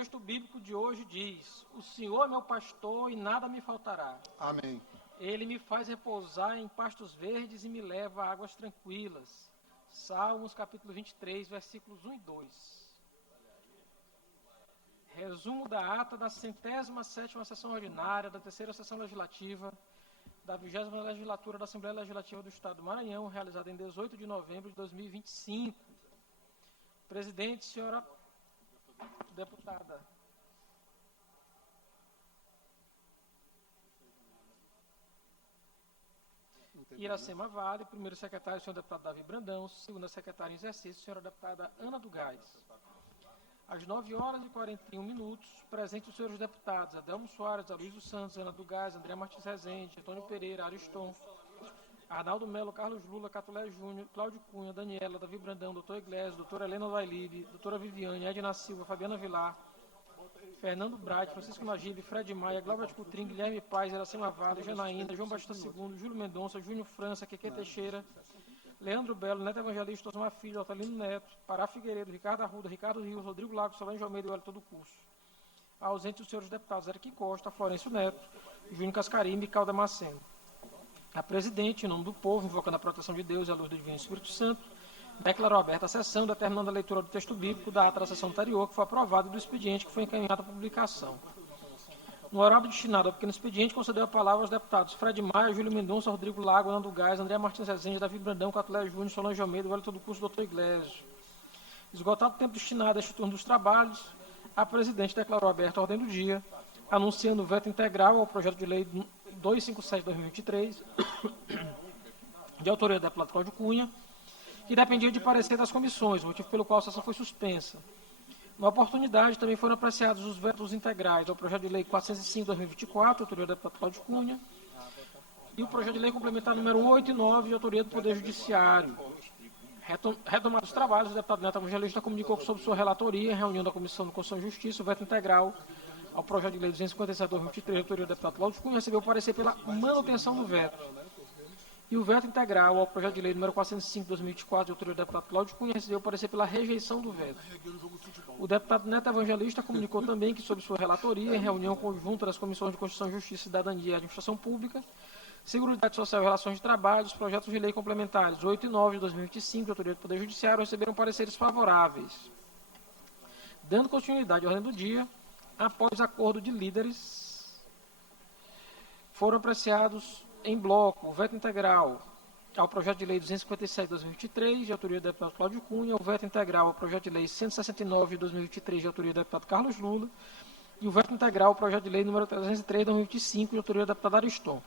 texto bíblico de hoje diz: o Senhor é meu pastor e nada me faltará. Amém. Ele me faz repousar em pastos verdes e me leva a águas tranquilas. Salmos capítulo 23, versículos 1 e 2. Resumo da ata da 107ª sessão ordinária da 3ª sessão legislativa da 20ª legislatura da Assembleia Legislativa do Estado do Maranhão, realizada em 18 de novembro de 2025. Presidente, senhora deputada. Iracema Vale, primeiro secretário, senhor deputado Davi Brandão, segunda secretária em exercício, senhora deputada Ana do Gás. Às 9h41, presentes os senhores deputados Adelmo Soares, Aloysio Santos, Ana do Gás, André Martins Rezende, Antônio Pereira, Ariston, Arnaldo Melo, Carlos Lula, Catulé Júnior, Cláudio Cunha, Daniela, Davi Brandão, doutor Iglesias, doutora Helena Vailide, doutora Viviane, Edna Silva, Fabiana Vilar, Fernando Bright, Francisco Nagibe, Fred Maia, Glauber Coutrin, Guilherme Paz, Iracema Vale, Janaína, João Batista II, Júlio Mendonça, Júnior França, Queque Teixeira, Leandro Belo, Neto Evangelista, Osmar Filho, Otalino Neto, Pará Figueiredo, Ricardo Arruda, Ricardo Rios, Rodrigo Lago, Solange Almeida e Wellington do Curso. Ausentes os senhores deputados Eric Costa, Florencio Neto, Júnior Cascarimbe e Calda Maceno. A presidente, em nome do povo, invocando a proteção de Deus e a luz do Divino Espírito Santo, declarou aberta a sessão, determinando a leitura do texto bíblico da ata da sessão anterior, que foi aprovado, e do expediente que foi encaminhado à publicação. No horário destinado ao pequeno expediente, concedeu a palavra aos deputados Fred Maia, Júlio Mendonça, Rodrigo Lago, Ana do Gás, André Martins Rezende, Davi Brandão, Catulé Júnior, Solange Almeida, Wellington do Curso, doutor Iglesias. Esgotado o tempo destinado a este turno dos trabalhos, a presidente declarou aberta a ordem do dia, anunciando o veto integral ao projeto de lei 257/2023, de autoria do deputado Cláudio Cunha, que dependia de parecer das comissões, motivo pelo qual a sessão foi suspensa. Na oportunidade, também foram apreciados os vetos integrais ao projeto de lei 405/2024, autoria do deputado Cláudio Cunha, e o projeto de lei complementar número 8 e 9, de autoria do Poder Judiciário. Retomados os trabalhos, o deputado Neto Evangelista comunicou que, sob sua relatoria, em reunião da Comissão de Constituição e Justiça, o veto integral ao projeto de lei 257/2023, de autoria do deputado Cláudio Cunha, recebeu parecer pela manutenção do veto. E o veto integral ao projeto de lei número 405/2024, de autoria do deputado Cláudio Cunha, recebeu parecer pela rejeição do veto. O deputado Neto Evangelista comunicou também que, sob sua relatoria, em reunião conjunta das Comissões de Constituição, Justiça, Cidadania e Administração Pública, Seguridade Social e Relações de Trabalho, os projetos de lei complementares 8 e 9 de 2025, de autoria do Poder Judiciário, receberam pareceres favoráveis. Dando continuidade à ordem do dia, após acordo de líderes, foram apreciados em bloco o veto integral ao projeto de lei 257/2023, de autoria do deputado Cláudio Cunha, o veto integral ao projeto de lei 169/2023, de autoria do deputado Carlos Lula, e o veto integral ao projeto de lei número 303/2025, de autoria do deputado Ariston.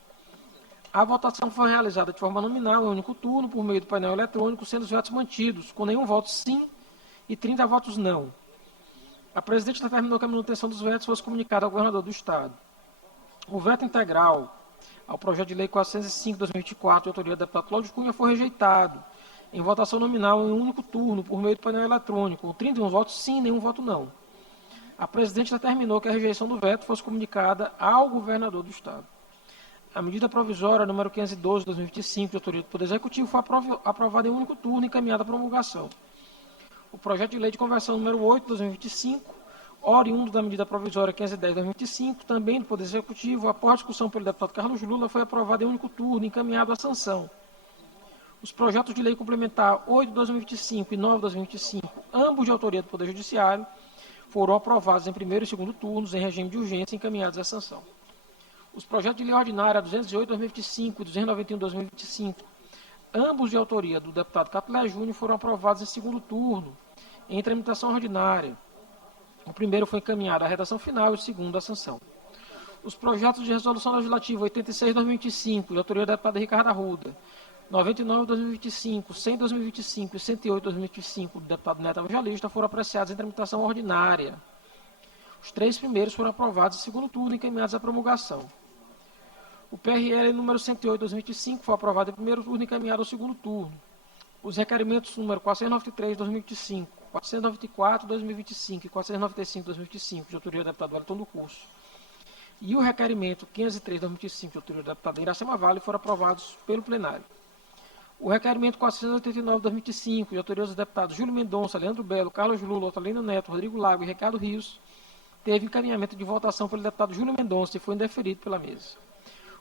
A votação foi realizada de forma nominal, em único turno, por meio do painel eletrônico, sendo os vetos mantidos, com nenhum voto sim e 30 votos não. A presidente determinou que a manutenção dos vetos fosse comunicada ao governador do Estado. O veto integral ao projeto de lei 405/2024, de autoria do deputado Cláudio Cunha, foi rejeitado, em votação nominal, em um único turno, por meio do painel eletrônico, com 31 votos sim e nenhum voto não. A presidente determinou que a rejeição do veto fosse comunicada ao governador do Estado. A medida provisória número 512/2025, de autoria do Poder Executivo, foi aprovada em um único turno e encaminhada à promulgação. O projeto de lei de conversão número 8/2025, oriundo da medida provisória 510/2025, também do Poder Executivo, após discussão pelo deputado Carlos Lula, foi aprovado em um único turno e encaminhado à sanção. Os projetos de lei complementar 8/2025 e 9/2025, ambos de autoria do Poder Judiciário, foram aprovados em primeiro e segundo turnos, em regime de urgência, e encaminhados à sanção. Os projetos de lei ordinária 208/2025 e 291/2025, ambos de autoria do deputado Catulé Júnior, foram aprovados em segundo turno, em tramitação ordinária. O primeiro foi encaminhado à redação final e o segundo à sanção. Os projetos de resolução legislativa 86/2025, de autoria do deputado Ricardo Arruda, 99/2025, 100/2025 e 108/2025, do deputado Neto Evangelista, foram apreciados em tramitação ordinária. Os três primeiros foram aprovados em segundo turno e encaminhados à promulgação. O PRL número 108/2025 foi aprovado em primeiro turno e encaminhado ao segundo turno. Os requerimentos número 493/2025, 494/2025 e 495/2025, de autoria do deputado Wellington do Curso, e o requerimento 503/2025, de autoria do deputado Iracema Vale, foram aprovados pelo plenário. O requerimento 489/2025, de autoria dos deputados Júlio Mendonça, Leandro Belo, Carlos Lula, Otalino Neto, Rodrigo Lago e Ricardo Rios, teve encaminhamento de votação pelo deputado Júlio Mendonça e foi indeferido pela mesa.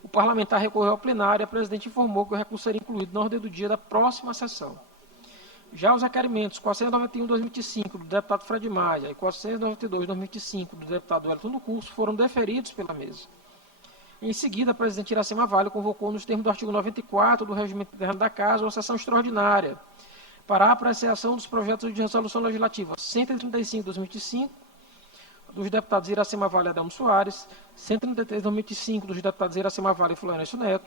O parlamentar recorreu ao plenário e a presidente informou que o recurso seria incluído na ordem do dia da próxima sessão. Já os requerimentos 491/2025 do deputado Fred Maia e 492/2025 do deputado Wellington do Curso foram deferidos pela mesa. Em seguida, a presidente Iracema Vale convocou, nos termos do artigo 94 do Regimento Interno da Casa, uma sessão extraordinária para a apreciação dos projetos de resolução legislativa 135/2025, dos deputados Iracema Vale e Adelmo Soares, 133/2025 dos deputados Iracema Vale e Florencio Neto,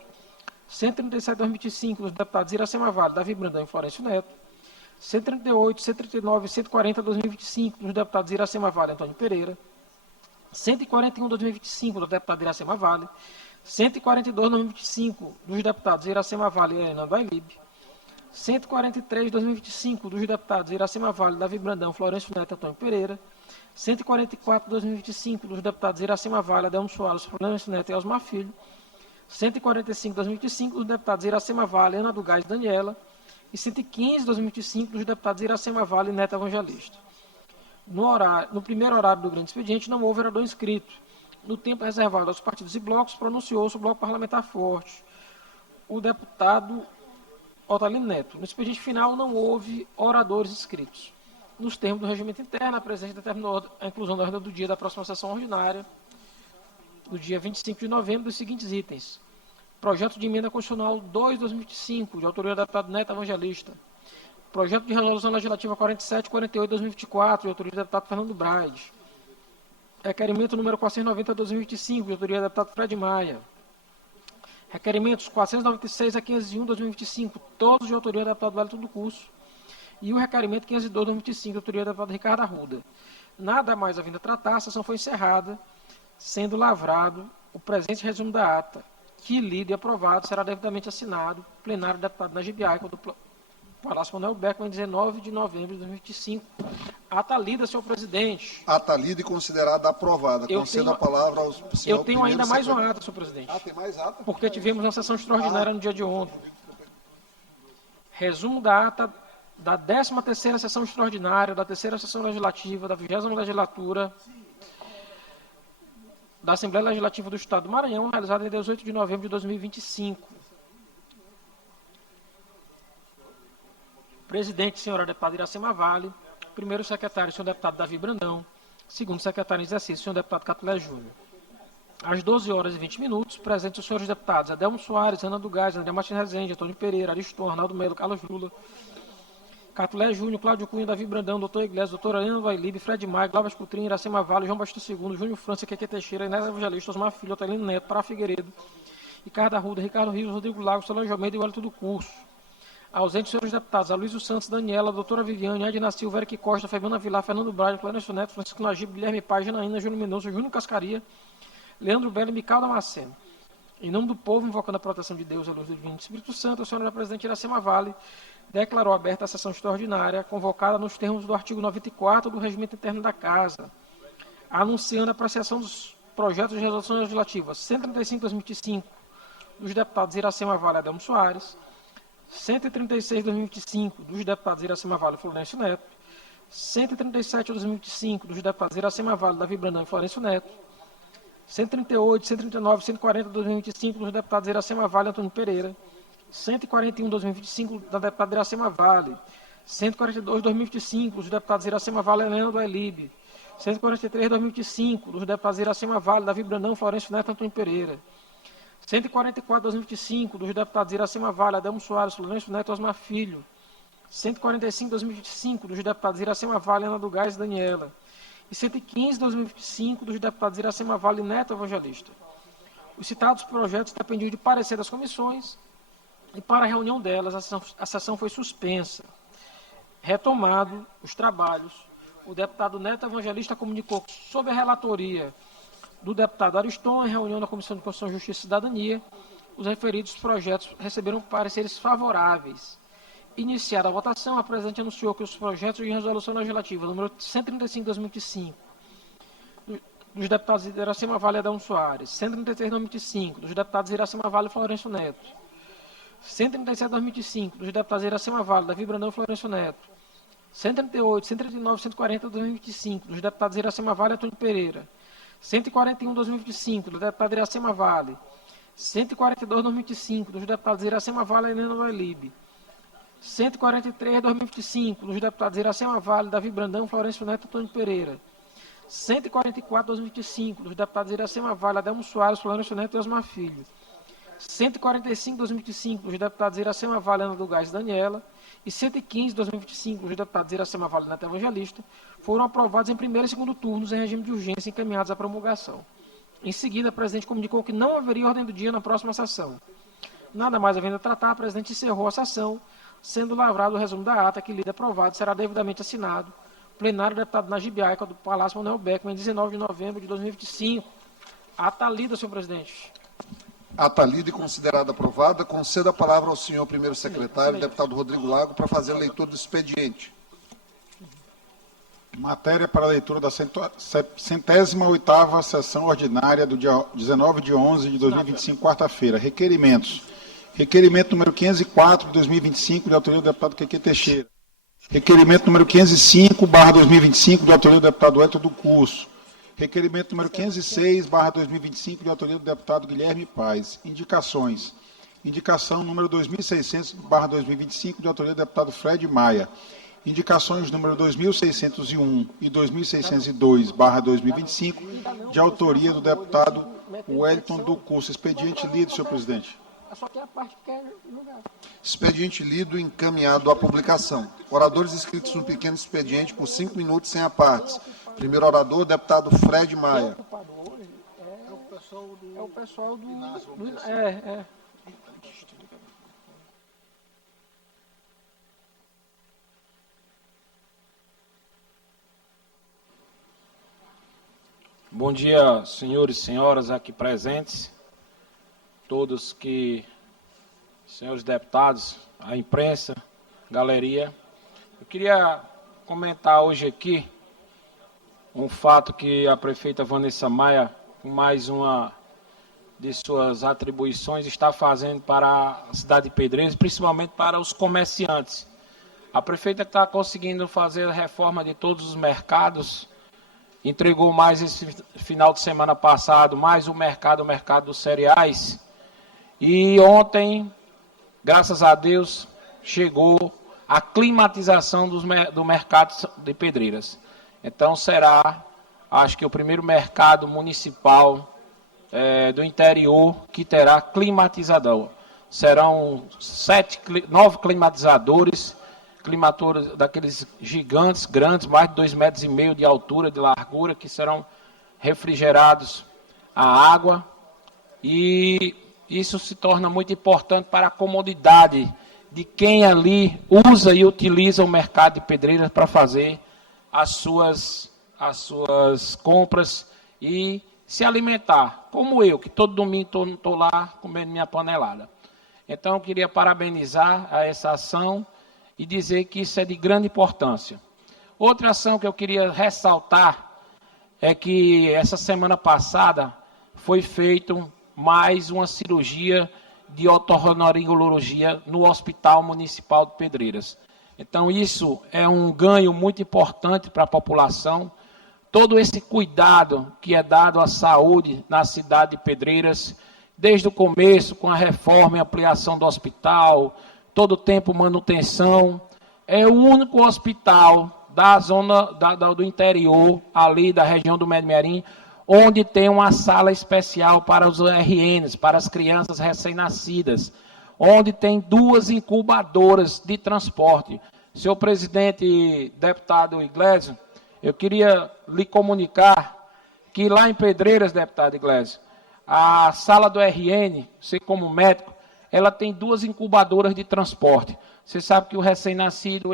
137/2025 dos deputados Iracema Vale, Davi Brandão e Florencio Neto, 138, 139 e 140/2025 dos deputados Iracema Vale e Antônio Pereira, 141/2025 do deputado Iracema Vale, 142/2025 dos deputados Iracema Vale e Hernando Ailib, 143/2025 dos deputados Iracema Vale, Davi Brandão, Florencio Neto e Antônio Pereira, 144/2025 dos deputados Iracema Vale, Adelmo Soares, Florencio Neto e Osmar Filho, 145/2025 dos deputados Iracema Vale, Ana do Gás e Daniela, e 115/2025 dos deputados Iracema Vale e Neto Evangelista. No primeiro horário do grande expediente, não houve vereador inscrito. No tempo reservado aos partidos e blocos, pronunciou-se o bloco parlamentar forte, o deputado Otalino Neto. No expediente final, não houve oradores inscritos. Nos termos do regimento interno, a presidente determinou a inclusão da ordem do dia da próxima sessão ordinária, no dia 25 de novembro, dos seguintes itens: projeto de emenda constitucional 2/2025, de autoria do deputado Neto Evangelista; projeto de resolução legislativa 47/48/2024, de autoria do deputado Fernando Braz; requerimento número 490/2025, de autoria do deputado Fred Maia; requerimentos 496 a 501/2025, todos de autoria do deputado Wellington do Curso; e o requerimento 502/2025, de autoria do deputado Ricardo Arruda. Nada mais havendo a tratar, a sessão foi encerrada, sendo lavrado o presente resumo da ata, que, lido e aprovado, será devidamente assinado, plenário do deputado Najib Aico, do Palácio Manuel Beckmann, 19 de novembro de 2025. Ata lida, senhor presidente. Ata lida e considerada aprovada. Concedo a palavra ao senhor. Eu tenho ainda mais uma ata, senhor presidente. Ah, tem mais ata? Porque tivemos uma sessão extraordinária no dia de ontem. Resumo da ata da 13ª sessão extraordinária, da 3ª sessão legislativa, da 20ª legislatura da Assembleia Legislativa do Estado do Maranhão, realizada em 18 de novembro de 2025. Presidente, senhora deputada Iracema Vale. Primeiro secretário, senhor deputado Davi Brandão. Segundo secretário em exercício, senhor deputado Catulé Júnior. Às 12h20, presentes os senhores deputados Adelmo Soares, Ana do Gás, André Martins Rezende, Antônio Pereira, Ariston, Arnaldo Melo, Carlos Lula, Catulé Júnior, Cláudio Cunha, Davi Brandão, doutor Iglesias, doutora Helena Vailib, Fred Maia, Glauber Coutrinho, Iracema Vale, João Batista II, Júnior França, Keke Teixeira, Inés Evangelista, Osmar Filho, Otelino Neto, Pará Figueiredo, Ricardo Arruda, Ricardo Rios, Rodrigo Lagos, Solange Almeida e Wellington do Curso. Ausentes, senhores deputados Aloysio Santos, Daniela, doutora Viviane, Adina Silva, Eric Costa, Fabiana Vilar, Fernando Braga, Florencio Neto, Francisco Najib, Guilherme Paz, Janaína, Júnior Mendonça, Júnior Cascaria, Leandro Belo e Mical Damasceno. Em nome do povo, invocando a proteção de Deus, a luz do Divino Espírito Santo, a senhora presidente Iracema Vale declarou aberta a sessão extraordinária, convocada nos termos do artigo 94 do Regimento Interno da Casa, anunciando a apreciação dos projetos de resolução legislativa 135/2025 dos deputados Iracema Vale e Adelmo Soares, 136/2025 dos deputados Iracema Vale e Florencio Neto, 137/2025 dos deputados Iracema Vale, Davi Brandão e Florencio Neto, 138, 139 e 140/2025 dos deputados Iracema Vale e Antônio Pereira, 141/2025 da deputada Iracema Vale, 142/2025 dos deputados Iracema Vale e Helena do Ailib, 143/2025 dos deputados Iracema Vale, Davi Brandão, Florencio Neto e Antônio Pereira, 144/2025 dos deputados Iracema Vale, Adelmo Soares, Florencio Neto e Osmar Filho, 145/2025 dos deputados Iracema Vale, Ana do Gás e Daniela, e 115/2025 dos deputados Iracema Vale e Neto Evangelista. Os citados projetos dependiam de parecer das comissões e, para a reunião delas, a sessão foi suspensa. Retomado os trabalhos, o deputado Neto Evangelista comunicou que, sob a relatoria do deputado Ariston, em reunião da Comissão de Constituição, Justiça e Cidadania, os referidos projetos receberam pareceres favoráveis. Iniciada a votação, a presidente anunciou que os projetos de resolução legislativa número 135/2025, dos deputados Iracema Vale e Adelmo Soares, 133/2025, dos deputados Iracema Vale e Florencio Neto, 137/2025, dos deputados Iracema Vale, Davi Brandão e Florencio Neto, 138, 139, 140, 2025, dos deputados Iracema Vale e Antônio Pereira. 141, 2025, do deputado Iracema Vale. 142, 2025, dos deputados Iracema Vale e Helena Noelibe. 143, 2025, dos deputados Iracema Vale, Davi Brandão, Florencio Neto e Antônio Pereira. 144, 2025, dos deputados Iracema Vale, Adelmo Soares, Florencio Neto e Osmar Filho. 145, 2025, dos deputados Iracema Vale, Ana do Gás e Daniela. E 115, 2025, dos deputados Iracema Vale e Neto Evangelista, foram aprovados em primeiro e segundo turnos em regime de urgência e encaminhados à promulgação. Em seguida, a presidente comunicou que não haveria ordem do dia na próxima sessão. Nada mais havendo a tratar, a presidente encerrou a sessão, sendo lavrado o resumo da ata que, lida aprovado, será devidamente assinado. Plenário do deputado Najib Aica, do Palácio Manuel Beckmann, em 19 de novembro de 2025. Ata lida, senhor presidente. Ata lida e considerada aprovada. Conceda a palavra ao senhor primeiro secretário, deputado Rodrigo Lago, para fazer a leitura do expediente. Matéria para a leitura da 108ª sessão ordinária do dia 19 de 11 de 2025, quarta-feira. Requerimentos. Requerimento número 504 de 2025, de autoria do deputado Queque Teixeira. Requerimento número 505/2025, de autoria do deputado Héctor do Curso. Requerimento número 506/2025, de autoria do deputado Guilherme Paes. Indicações. Indicação número 2600/2025, de autoria do deputado Fred Maia. Indicações número 2601 e 2602/2025, de autoria do deputado Wellington do Curso. Expediente lido, senhor presidente. Só que é a parte que quer julgar. Expediente lido e encaminhado à publicação. Oradores inscritos no pequeno expediente por 5 minutos sem apartes. Primeiro orador, deputado Fred Maia. É o pessoal do... Bom dia, senhores e senhoras aqui presentes, todos senhores deputados, a imprensa, galeria. Eu queria comentar hoje aqui um fato que a prefeita Vanessa Maia, com mais uma de suas atribuições, está fazendo para a cidade de Pedreiras, principalmente para os comerciantes. A prefeita está conseguindo fazer a reforma de todos os mercados, entregou mais esse final de semana passado, mais o mercado dos cereais. E ontem, graças a Deus, chegou a climatização do mercado de Pedreiras. Então será, acho que o primeiro mercado municipal do interior que terá climatizador. Serão 9 climatizadores daqueles gigantes, grandes, mais de 2,5 metros de altura, de largura, que serão refrigerados a água, e isso se torna muito importante para a comodidade de quem ali usa e utiliza o mercado de Pedreiras para fazer as suas compras e se alimentar, como eu, que todo domingo estou lá comendo minha panelada. Então, eu queria parabenizar a essa ação e dizer que isso é de grande importância. Outra ação que eu queria ressaltar é que essa semana passada foi feita mais uma cirurgia de otorrinolaringologia no Hospital Municipal de Pedreiras. Então, isso é um ganho muito importante para a população. Todo esse cuidado que é dado à saúde na cidade de Pedreiras, desde o começo, com a reforma e ampliação do hospital, todo o tempo manutenção, é o único hospital da zona do interior, ali da região do Medmerim, onde tem uma sala especial para os RNs, para as crianças recém-nascidas, onde tem 2 incubadoras de transporte. Senhor presidente, deputado Iglesias, eu queria lhe comunicar que lá em Pedreiras, deputado Iglesias, a sala do RN, você como médico, ela tem 2 incubadoras de transporte. Você sabe que o recém-nascido,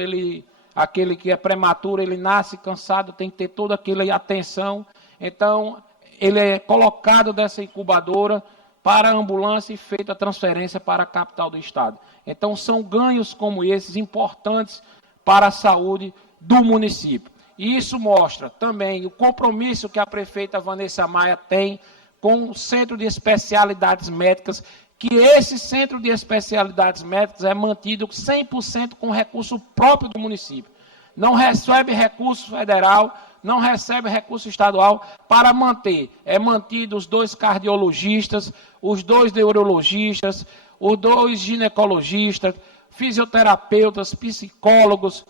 aquele que é prematuro, ele nasce cansado, tem que ter toda aquela atenção. Então, ele é colocado dessa incubadora para a ambulância e feita a transferência para a capital do estado. Então, são ganhos como esses importantes para a saúde do município. E isso mostra também o compromisso que a prefeita Vanessa Maia tem com o Centro de Especialidades Médicas, que esse Centro de Especialidades Médicas é mantido 100% com recurso próprio do município. não recebe recurso federal, não recebe recurso estadual para manter. É mantido os 2 cardiologistas, os 2 neurologistas, os 2 ginecologistas, fisioterapeutas, psicólogos,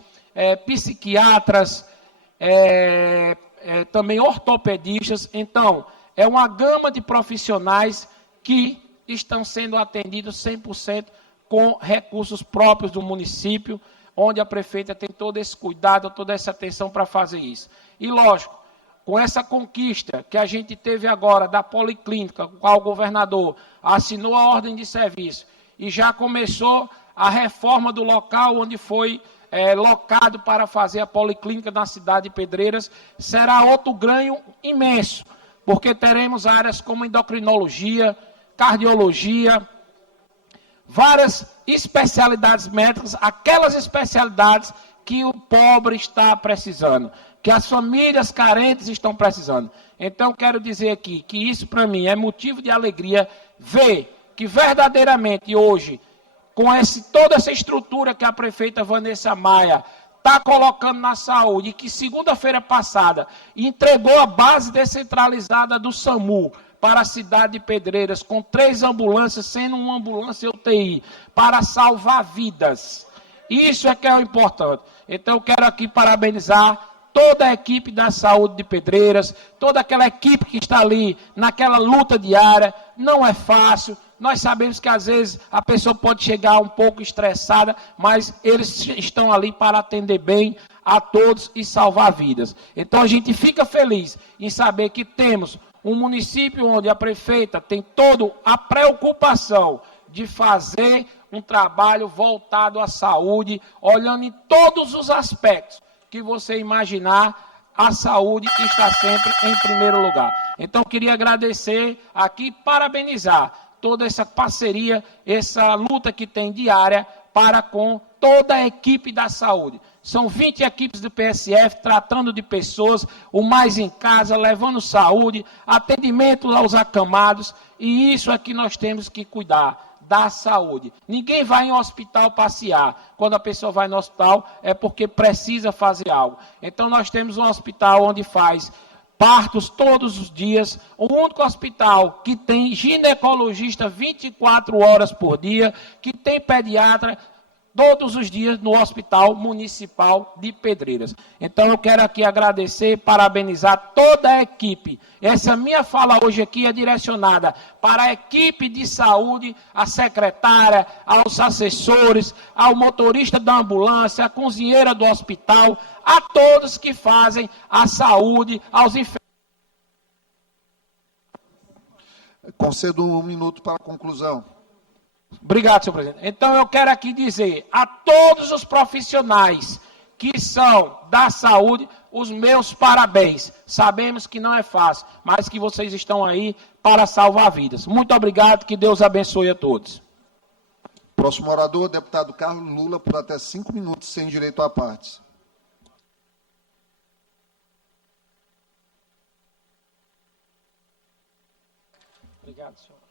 psiquiatras, também ortopedistas. Então, é uma gama de profissionais que estão sendo atendidos 100% com recursos próprios do município, onde a prefeita tem todo esse cuidado, toda essa atenção para fazer isso. E, lógico, com essa conquista que a gente teve agora da Policlínica, com qual o governador assinou a ordem de serviço e já começou a reforma do local onde foi locado para fazer a Policlínica na cidade de Pedreiras, será outro ganho imenso, porque teremos áreas como endocrinologia, cardiologia, várias especialidades médicas, aquelas especialidades que o pobre está precisando, que as famílias carentes estão precisando. Então, quero dizer aqui que isso, para mim, é motivo de alegria ver que verdadeiramente hoje, com toda essa estrutura que a prefeita Vanessa Maia está colocando na saúde, e que segunda-feira passada entregou a base descentralizada do SAMU para a cidade de Pedreiras, com 3 ambulâncias, sendo uma ambulância UTI, para salvar vidas. Isso é que é o importante. Então, eu quero aqui parabenizar toda a equipe da saúde de Pedreiras, toda aquela equipe que está ali naquela luta diária. Não é fácil. Nós sabemos que, às vezes, a pessoa pode chegar um pouco estressada, mas eles estão ali para atender bem a todos e salvar vidas. Então, a gente fica feliz em saber que temos um município onde a prefeita tem toda a preocupação de fazer um trabalho voltado à saúde, olhando em todos os aspectos que você imaginar, a saúde está sempre em primeiro lugar. Então, queria agradecer aqui, parabenizar toda essa parceria, essa luta que tem diária para com toda a equipe da saúde. São 20 equipes do PSF tratando de pessoas, o mais em casa, levando saúde, atendimento aos acamados, e isso é que nós temos que cuidar, da saúde. Ninguém vai em um hospital passear. Quando a pessoa vai no hospital é porque precisa fazer algo. Então nós temos um hospital onde faz partos todos os dias, o único hospital que tem ginecologista 24 horas por dia, que tem pediatra todos os dias no Hospital Municipal de Pedreiras. Então eu quero aqui agradecer, parabenizar toda a equipe. Essa minha fala hoje aqui é direcionada para a equipe de saúde, a secretária, aos assessores, ao motorista da ambulância, a cozinheira do hospital, a todos que fazem a saúde, aos enfermeiros. Concedo 1 minuto para a conclusão. Obrigado, senhor presidente. Então, eu quero aqui dizer a todos os profissionais que são da saúde, os meus parabéns. Sabemos que não é fácil, mas que vocês estão aí para salvar vidas. Muito obrigado, que Deus abençoe a todos. Próximo orador, deputado Carlos Lula, por até 5 minutos, sem direito a partes. Obrigado, senhor.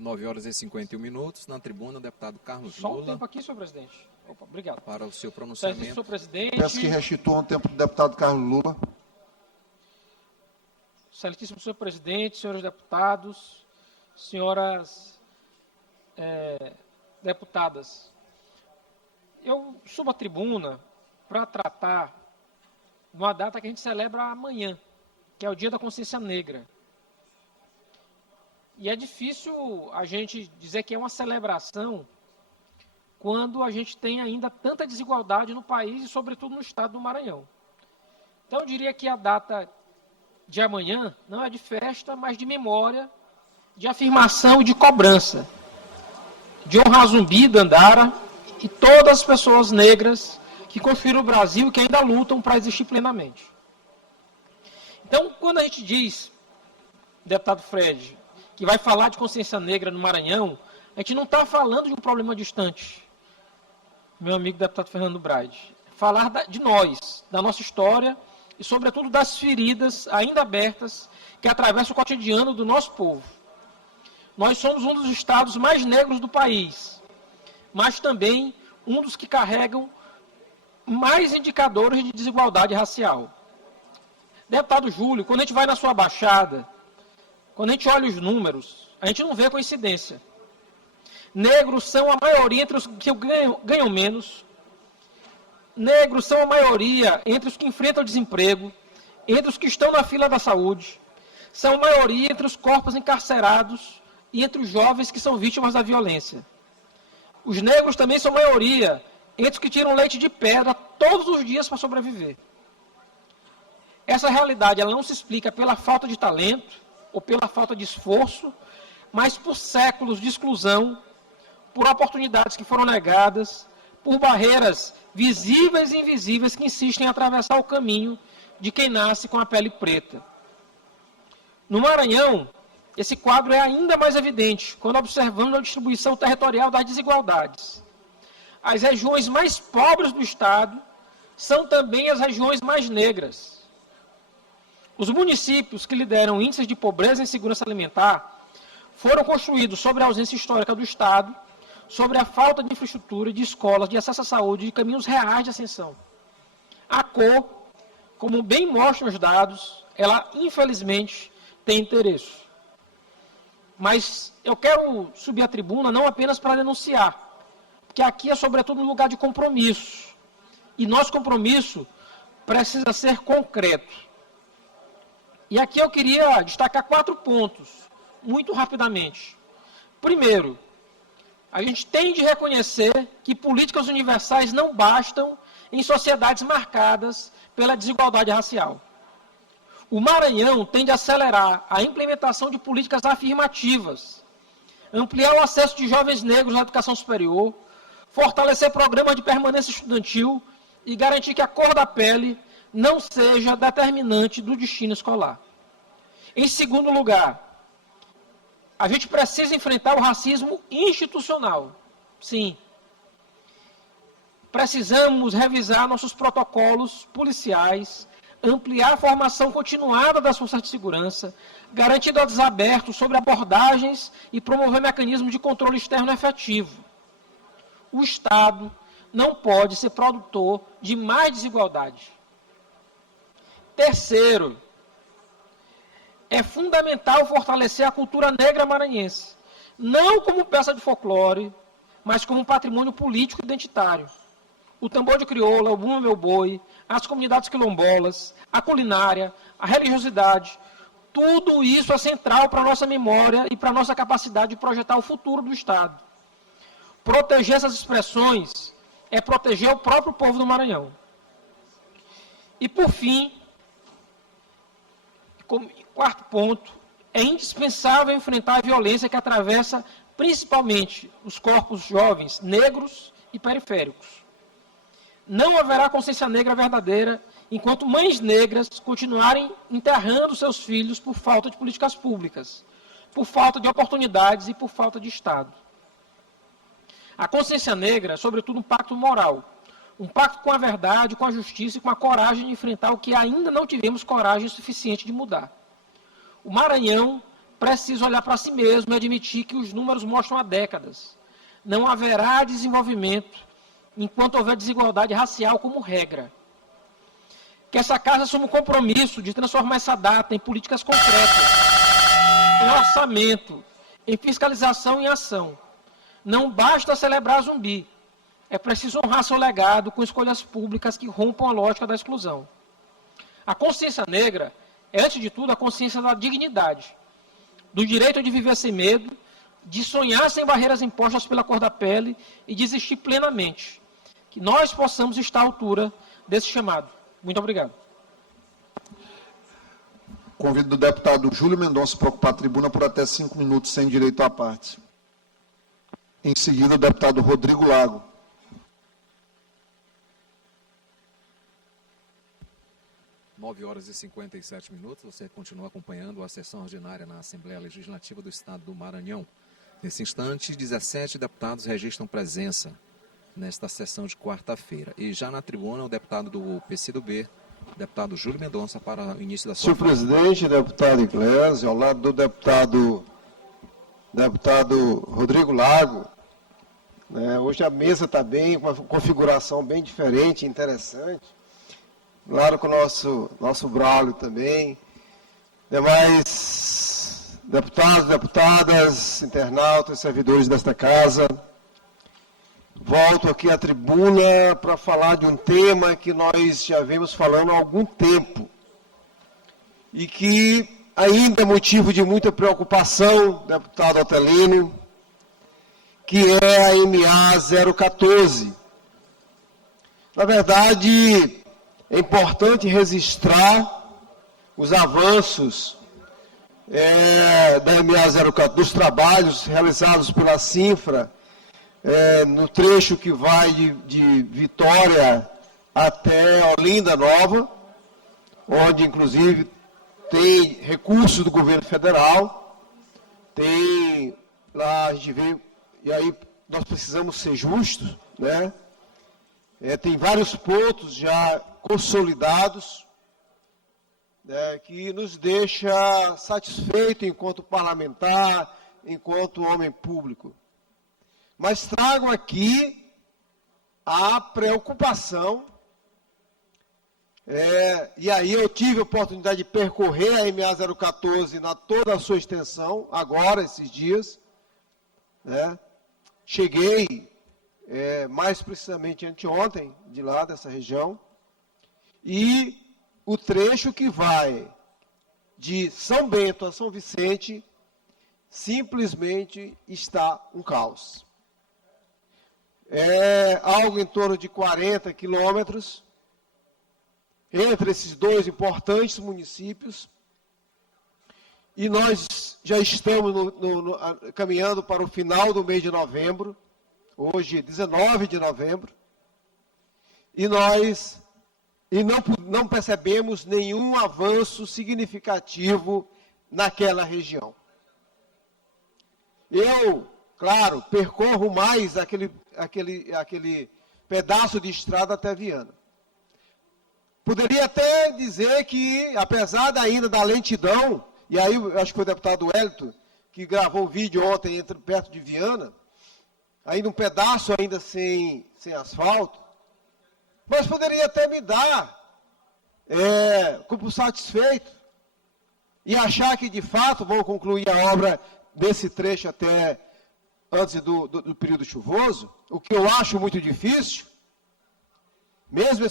9h51. Na tribuna, o deputado Carlos Só Lula. um tempo aqui, senhor presidente. Opa, obrigado. Para o seu pronunciamento. Senhor presidente. Peço que restituam o tempo do deputado Carlos Lula. Excelentíssimo senhor presidente, senhores deputados, senhoras deputadas. Eu subo à tribuna para tratar de uma data que a gente celebra amanhã, que é o Dia da Consciência Negra. E é difícil a gente dizer que é uma celebração quando a gente tem ainda tanta desigualdade no país e, sobretudo, no estado do Maranhão. Então, eu diria que a data de amanhã não é de festa, mas de memória, de afirmação e de cobrança. De honrar Zumbi, Dandara e todas as pessoas negras que construíram o Brasil e que ainda lutam para existir plenamente. Então, quando a gente diz, deputado Fred, que vai falar de consciência negra no Maranhão, a gente não está falando de um problema distante, meu amigo deputado Fernando Braide. Falar de nós, da nossa história e, sobretudo, das feridas ainda abertas que atravessam o cotidiano do nosso povo. Nós somos um dos estados mais negros do país, mas também um dos que carregam mais indicadores de desigualdade racial. Deputado Júlio, quando a gente vai na sua baixada, quando a gente olha os números, a gente não vê coincidência. Negros são a maioria entre os que ganham menos. Negros são a maioria entre os que enfrentam o desemprego, entre os que estão na fila da saúde. São a maioria entre os corpos encarcerados e entre os jovens que são vítimas da violência. Os negros também são a maioria entre os que tiram leite de pedra todos os dias para sobreviver. Essa realidade ela não se explica pela falta de talento ou pela falta de esforço, mas por séculos de exclusão, por oportunidades que foram negadas, por barreiras visíveis e invisíveis que insistem em atravessar o caminho de quem nasce com a pele preta. No Maranhão, esse quadro é ainda mais evidente quando observamos a distribuição territorial das desigualdades. As regiões mais pobres do Estado são também as regiões mais negras. Os municípios que lideram índices de pobreza e insegurança alimentar foram construídos sobre a ausência histórica do Estado, sobre a falta de infraestrutura, de escolas, de acesso à saúde e de caminhos reais de ascensão. A cor, como bem mostram os dados, ela infelizmente tem interesse. Mas eu quero subir à tribuna não apenas para denunciar, porque aqui é sobretudo um lugar de compromisso. E nosso compromisso precisa ser concreto. E aqui eu queria destacar 4 pontos, muito rapidamente. Primeiro, a gente tem de reconhecer que políticas universais não bastam em sociedades marcadas pela desigualdade racial. O Maranhão tem de acelerar a implementação de políticas afirmativas, ampliar o acesso de jovens negros à educação superior, fortalecer programas de permanência estudantil e garantir que a cor da pele não seja determinante do destino escolar. Em segundo lugar, a gente precisa enfrentar o racismo institucional. Sim. Precisamos revisar nossos protocolos policiais, ampliar a formação continuada das forças de segurança, garantir dados abertos sobre abordagens e promover mecanismos de controle externo efetivo. O Estado não pode ser produtor de mais desigualdade. Terceiro, é fundamental fortalecer a cultura negra maranhense, não como peça de folclore, mas como patrimônio político e identitário. O tambor de crioula, o bumbo meu boi, as comunidades quilombolas, a culinária, a religiosidade, tudo isso é central para a nossa memória e para a nossa capacidade de projetar o futuro do Estado. Proteger essas expressões é proteger o próprio povo do Maranhão. E, por fim, como 4º ponto, é indispensável enfrentar a violência que atravessa principalmente os corpos jovens, negros e periféricos. Não haverá consciência negra verdadeira enquanto mães negras continuarem enterrando seus filhos por falta de políticas públicas, por falta de oportunidades e por falta de Estado. A consciência negra é, sobretudo, um pacto moral, um pacto com a verdade, com a justiça e com a coragem de enfrentar o que ainda não tivemos coragem suficiente de mudar. O Maranhão precisa olhar para si mesmo e admitir que os números mostram há décadas. Não haverá desenvolvimento enquanto houver desigualdade racial como regra. Que essa casa assuma um compromisso de transformar essa data em políticas concretas, em orçamento, em fiscalização e ação. Não basta celebrar zumbi. É preciso honrar seu legado com escolhas públicas que rompam a lógica da exclusão. A consciência negra é, antes de tudo, a consciência da dignidade, do direito de viver sem medo, de sonhar sem barreiras impostas pela cor da pele e de existir plenamente. Que nós possamos estar à altura desse chamado. Muito obrigado. Convido o deputado Júlio Mendonça para ocupar a tribuna por até 5 minutos, sem direito à parte. Em seguida, o deputado Rodrigo Lago. Horas e 57 minutos. Você continua acompanhando a sessão ordinária na Assembleia Legislativa do Estado do Maranhão. Nesse instante, 17 deputados registram presença nesta sessão de quarta-feira. E já na tribuna, o deputado do PCdoB, deputado Júlio Mendonça, para o início da sua fala. Senhor presidente, deputado Iglesias, ao lado do deputado Rodrigo Lago, né? Hoje a mesa está bem, com uma configuração bem diferente, interessante. Claro que o nosso Braulio também. Demais deputados, deputadas, internautas, servidores desta casa. Volto aqui à tribuna para falar de um tema que nós já vemos falando há algum tempo e que ainda é motivo de muita preocupação, deputado Otelino, que é a MA 014. Na verdade, é importante registrar os avanços da MA 014, dos trabalhos realizados pela Cinfra, no trecho que vai de Vitória até Olinda Nova, onde, inclusive, tem recursos do governo federal, tem lá, a gente veio, e aí nós precisamos ser justos, né? Tem vários pontos já consolidados, né, que nos deixa satisfeito enquanto parlamentar, enquanto homem público. Mas trago aqui a preocupação, e aí eu tive a oportunidade de percorrer a MA 014 na toda a sua extensão, agora, esses dias, né? Cheguei, mais precisamente anteontem, de lá, dessa região, e o trecho que vai de São Bento a São Vicente simplesmente está um caos. É algo em torno de 40 quilômetros entre esses dois importantes municípios, e nós já estamos caminhando para o final do mês de novembro, hoje 19 de novembro, e nós não percebemos nenhum avanço significativo naquela região. Eu, claro, percorro mais aquele pedaço de estrada até Viana. Poderia até dizer que, apesar ainda da lentidão, e aí eu acho que foi o deputado Wellington que gravou um vídeo ontem perto de Viana, ainda um pedaço ainda sem asfalto, mas poderia até me dar como satisfeito e achar que, de fato, vão concluir a obra desse trecho até antes do período chuvoso, o que eu acho muito difícil, mesmo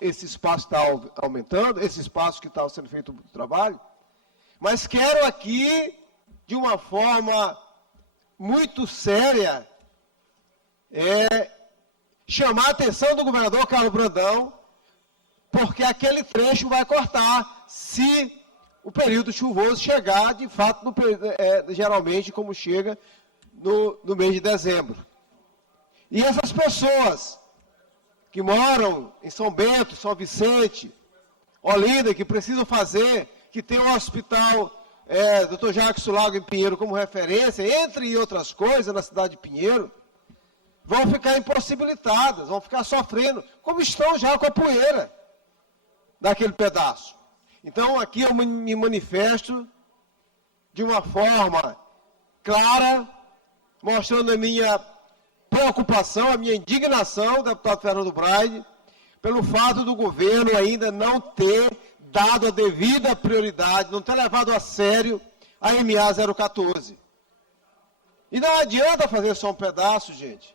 esse espaço está aumentando, esse espaço que está sendo feito o trabalho, mas quero aqui, de uma forma muito séria, chamar a atenção do governador Carlos Brandão, porque aquele trecho vai cortar se o período chuvoso chegar, de fato, geralmente como chega no mês de dezembro. E essas pessoas que moram em São Bento, São Vicente, Olinda, que precisam fazer, que tem um hospital Dr. Jackson Lago em Pinheiro como referência, entre outras coisas, na cidade de Pinheiro, vão ficar impossibilitadas, vão ficar sofrendo, como estão já com a poeira daquele pedaço. Então, aqui eu me manifesto de uma forma clara, mostrando a minha preocupação, a minha indignação, deputado Fernando Braide, pelo fato do governo ainda não ter dado a devida prioridade, não ter levado a sério a MA 014. E não adianta fazer só um pedaço, gente.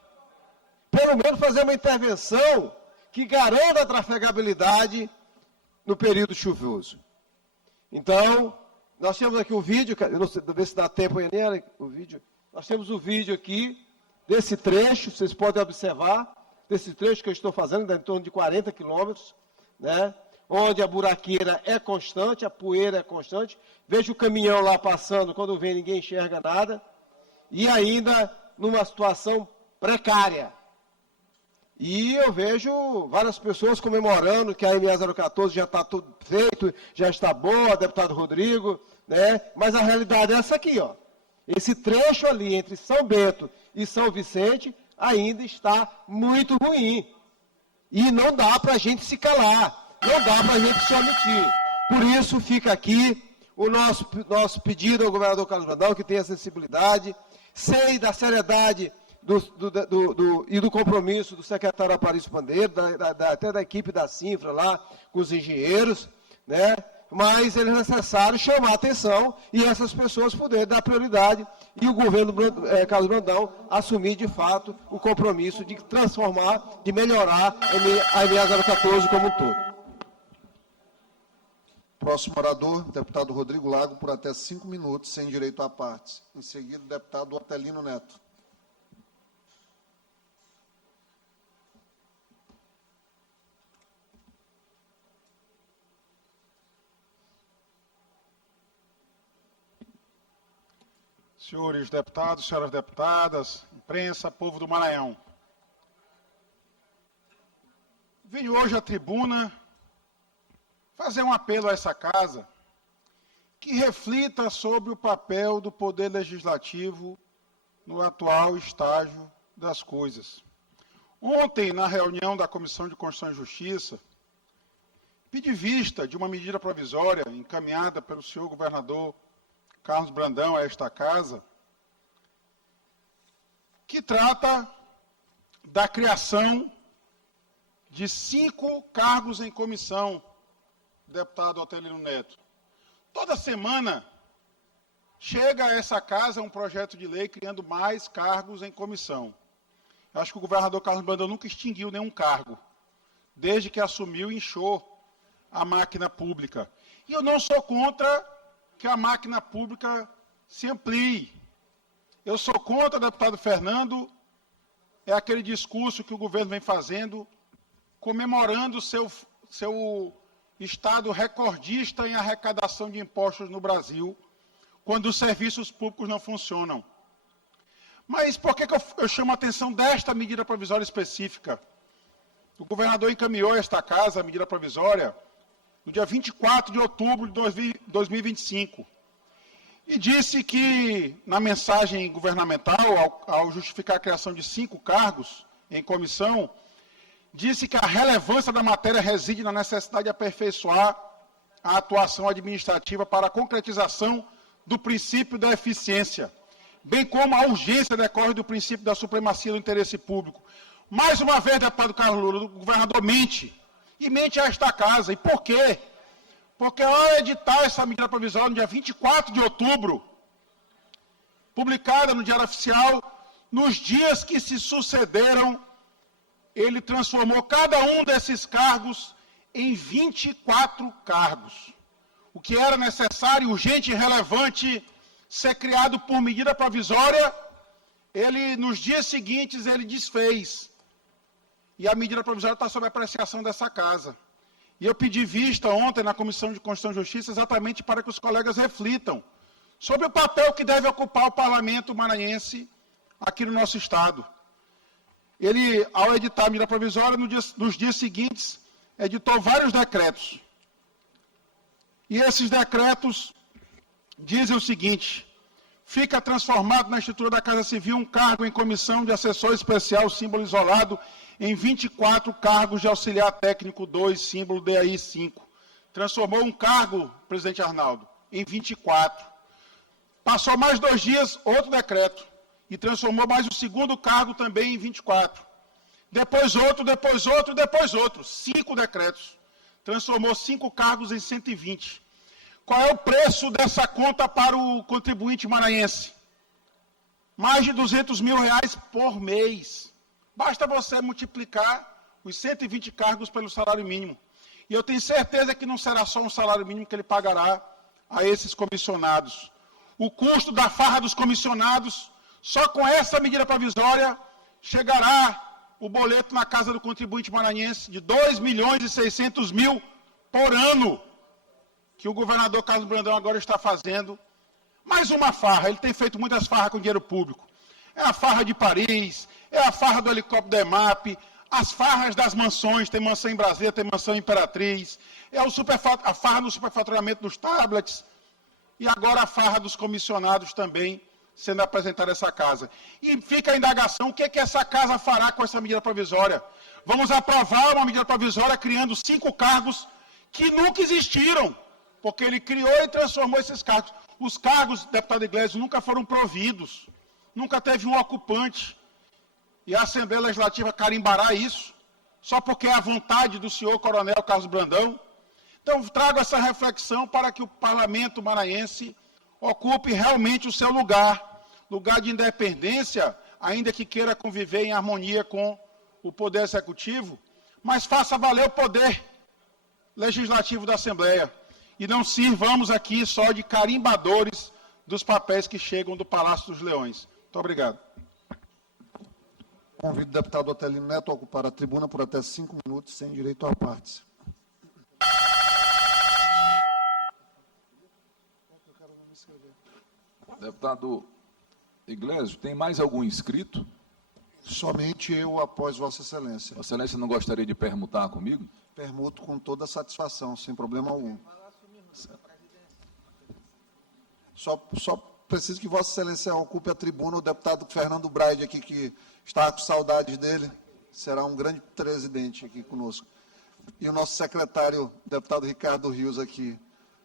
Pelo menos fazer uma intervenção que garanta a trafegabilidade no período chuvoso. Então, nós temos aqui um vídeo, eu não sei se dá tempo aí, né, o vídeo. Nós temos um vídeo aqui desse trecho, vocês podem observar, desse trecho que eu estou fazendo, em torno de 40 quilômetros, né, onde a buraqueira é constante, a poeira é constante. Vejo o caminhão lá passando, quando vem ninguém enxerga nada, e ainda numa situação precária. E eu vejo várias pessoas comemorando que a MA 014 já está tudo feito, já está boa, deputado Rodrigo, né? Mas a realidade é essa aqui, ó. Esse trecho ali entre São Bento e São Vicente ainda está muito ruim. E não dá para a gente se calar, não dá para a gente se omitir. Por isso fica aqui o nosso pedido ao governador Carlos Brandão, que tenha sensibilidade, sei da seriedade e do compromisso do secretário Aparício Bandeiro, até da equipe da Cinfra lá, com os engenheiros, né? Mas é necessário chamar a atenção e essas pessoas poderem dar prioridade e o governo Carlos Brandão assumir, de fato, o compromisso de transformar, de melhorar a MA 014 como um todo. Próximo orador, deputado Rodrigo Lago, por até 5 minutos, sem direito à parte. Em seguida, o deputado Otelino Neto. Senhores deputados, senhoras deputadas, imprensa, povo do Maranhão. Venho hoje à tribuna fazer um apelo a essa casa que reflita sobre o papel do Poder Legislativo no atual estágio das coisas. Ontem, na reunião da Comissão de Constituição e Justiça, pedi vista de uma medida provisória encaminhada pelo senhor governador Carlos Brandão a esta casa, que trata da criação de 5 cargos em comissão, deputado Otelino Neto. Toda semana chega a essa casa um projeto de lei criando mais cargos em comissão. Eu acho que o governador Carlos Brandão nunca extinguiu nenhum cargo, desde que assumiu e inchou a máquina pública. E eu não sou contra que a máquina pública se amplie. Eu sou contra, deputado Fernando, é aquele discurso que o governo vem fazendo, comemorando seu estado recordista em arrecadação de impostos no Brasil, quando os serviços públicos não funcionam. Mas por que eu chamo a atenção desta medida provisória específica? O governador encaminhou a esta casa a medida provisória no dia 24 de outubro de 2025. E disse que, na mensagem governamental, ao justificar a criação de 5 cargos em comissão, disse que a relevância da matéria reside na necessidade de aperfeiçoar a atuação administrativa para a concretização do princípio da eficiência, bem como a urgência decorre do princípio da supremacia do interesse público. Mais uma vez, deputado Carlos Lula, o governador mente, e mente a esta casa. E por quê? Porque ao editar essa medida provisória no dia 24 de outubro, publicada no Diário Oficial, nos dias que se sucederam, ele transformou cada um desses cargos em 24 cargos. O que era necessário, urgente e relevante ser criado por medida provisória, ele, nos dias seguintes, ele desfez. E a medida provisória está sob apreciação dessa casa. E eu pedi vista ontem na Comissão de Constituição e Justiça exatamente para que os colegas reflitam sobre o papel que deve ocupar o Parlamento maranhense aqui no nosso Estado. Ele, ao editar a medida provisória, nos dias seguintes, editou vários decretos. E esses decretos dizem o seguinte: fica transformado na estrutura da Casa Civil um cargo em comissão de assessor especial, símbolo isolado, em 24 cargos de auxiliar técnico 2, símbolo DAI 5. Transformou um cargo, presidente Arnaldo, em 24. Passou mais 2 dias, outro decreto, e transformou mais o segundo cargo também em 24. Depois outro, depois outro, depois outro. 5 decretos. Transformou 5 cargos em 120. Qual é o preço dessa conta para o contribuinte maranhense? Mais de R$200 mil por mês. Basta você multiplicar os 120 cargos pelo salário mínimo. E eu tenho certeza que não será só um salário mínimo que ele pagará a esses comissionados. O custo da farra dos comissionados, só com essa medida provisória, chegará o boleto na casa do contribuinte maranhense de R$2.600.000 por ano, que o governador Carlos Brandão agora está fazendo. Mais uma farra, ele tem feito muitas farras com dinheiro público. É a farra de Paris, é a farra do helicóptero da EMAP, as farras das mansões, tem mansão em Brasília, tem mansão em Imperatriz, é a farra do superfaturamento dos tablets, e agora a farra dos comissionados também sendo apresentada a essa casa. E fica a indagação, o que é que essa casa fará com essa medida provisória? Vamos aprovar uma medida provisória criando 5 cargos que nunca existiram, porque ele criou e transformou esses cargos. Os cargos, deputado Iglesias, nunca foram providos, nunca teve um ocupante. e a Assembleia Legislativa carimbará isso, só porque é a vontade do senhor Coronel Carlos Brandão. Então, trago essa reflexão para que o Parlamento maranhense ocupe realmente o seu lugar de independência, ainda que queira conviver em harmonia com o Poder Executivo, mas faça valer o poder legislativo da Assembleia. E não sirvamos aqui só de carimbadores dos papéis que chegam do Palácio dos Leões. Muito obrigado. Convido o deputado Otelino Neto a ocupar a tribuna por até 5 minutos, sem direito à parte. Deputado Iglesias, tem mais algum inscrito? Somente eu, após Vossa Excelência. Vossa Excelência não gostaria de permutar comigo? Permuto com toda satisfação, sem problema algum. Só preciso que Vossa Excelência ocupe a tribuna, o deputado Fernando Braide aqui, que está com saudades dele, será um grande presidente aqui conosco. E o nosso secretário, deputado Ricardo Rios, aqui.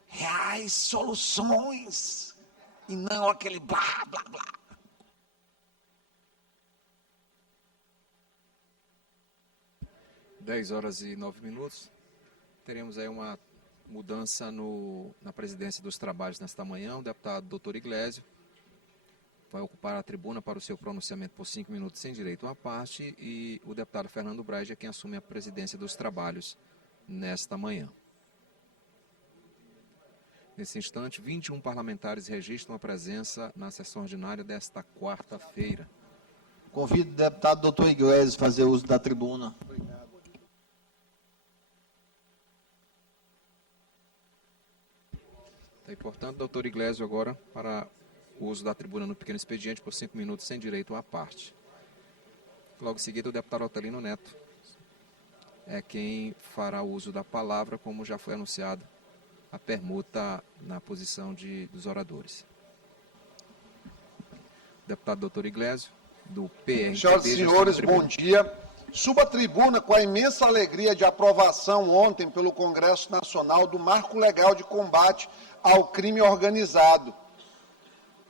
Reais soluções, e não aquele blá, blá, blá. Dez horas e 9 minutos. Teremos aí uma mudança na presidência dos trabalhos nesta manhã. O deputado Dr. Iglesias vai ocupar a tribuna para o seu pronunciamento por 5 minutos sem direito à parte, e o deputado Fernando Braide é quem assume a presidência dos trabalhos nesta manhã. Nesse instante, 21 parlamentares registram a presença na sessão ordinária desta quarta-feira. Convido o deputado doutor Iglesias a fazer uso da tribuna. E, portanto, doutor Iglesias agora para o uso da tribuna no pequeno expediente por 5 minutos sem direito à parte. Logo em seguida, o deputado Otelino Neto é quem fará uso da palavra, como já foi anunciado a permuta na posição dos oradores. Deputado doutor Iglesias, do PRTB. Senhoras e senhores, bom dia. Subo à tribuna com a imensa alegria de aprovação ontem pelo Congresso Nacional do Marco Legal de Combate ao Crime Organizado.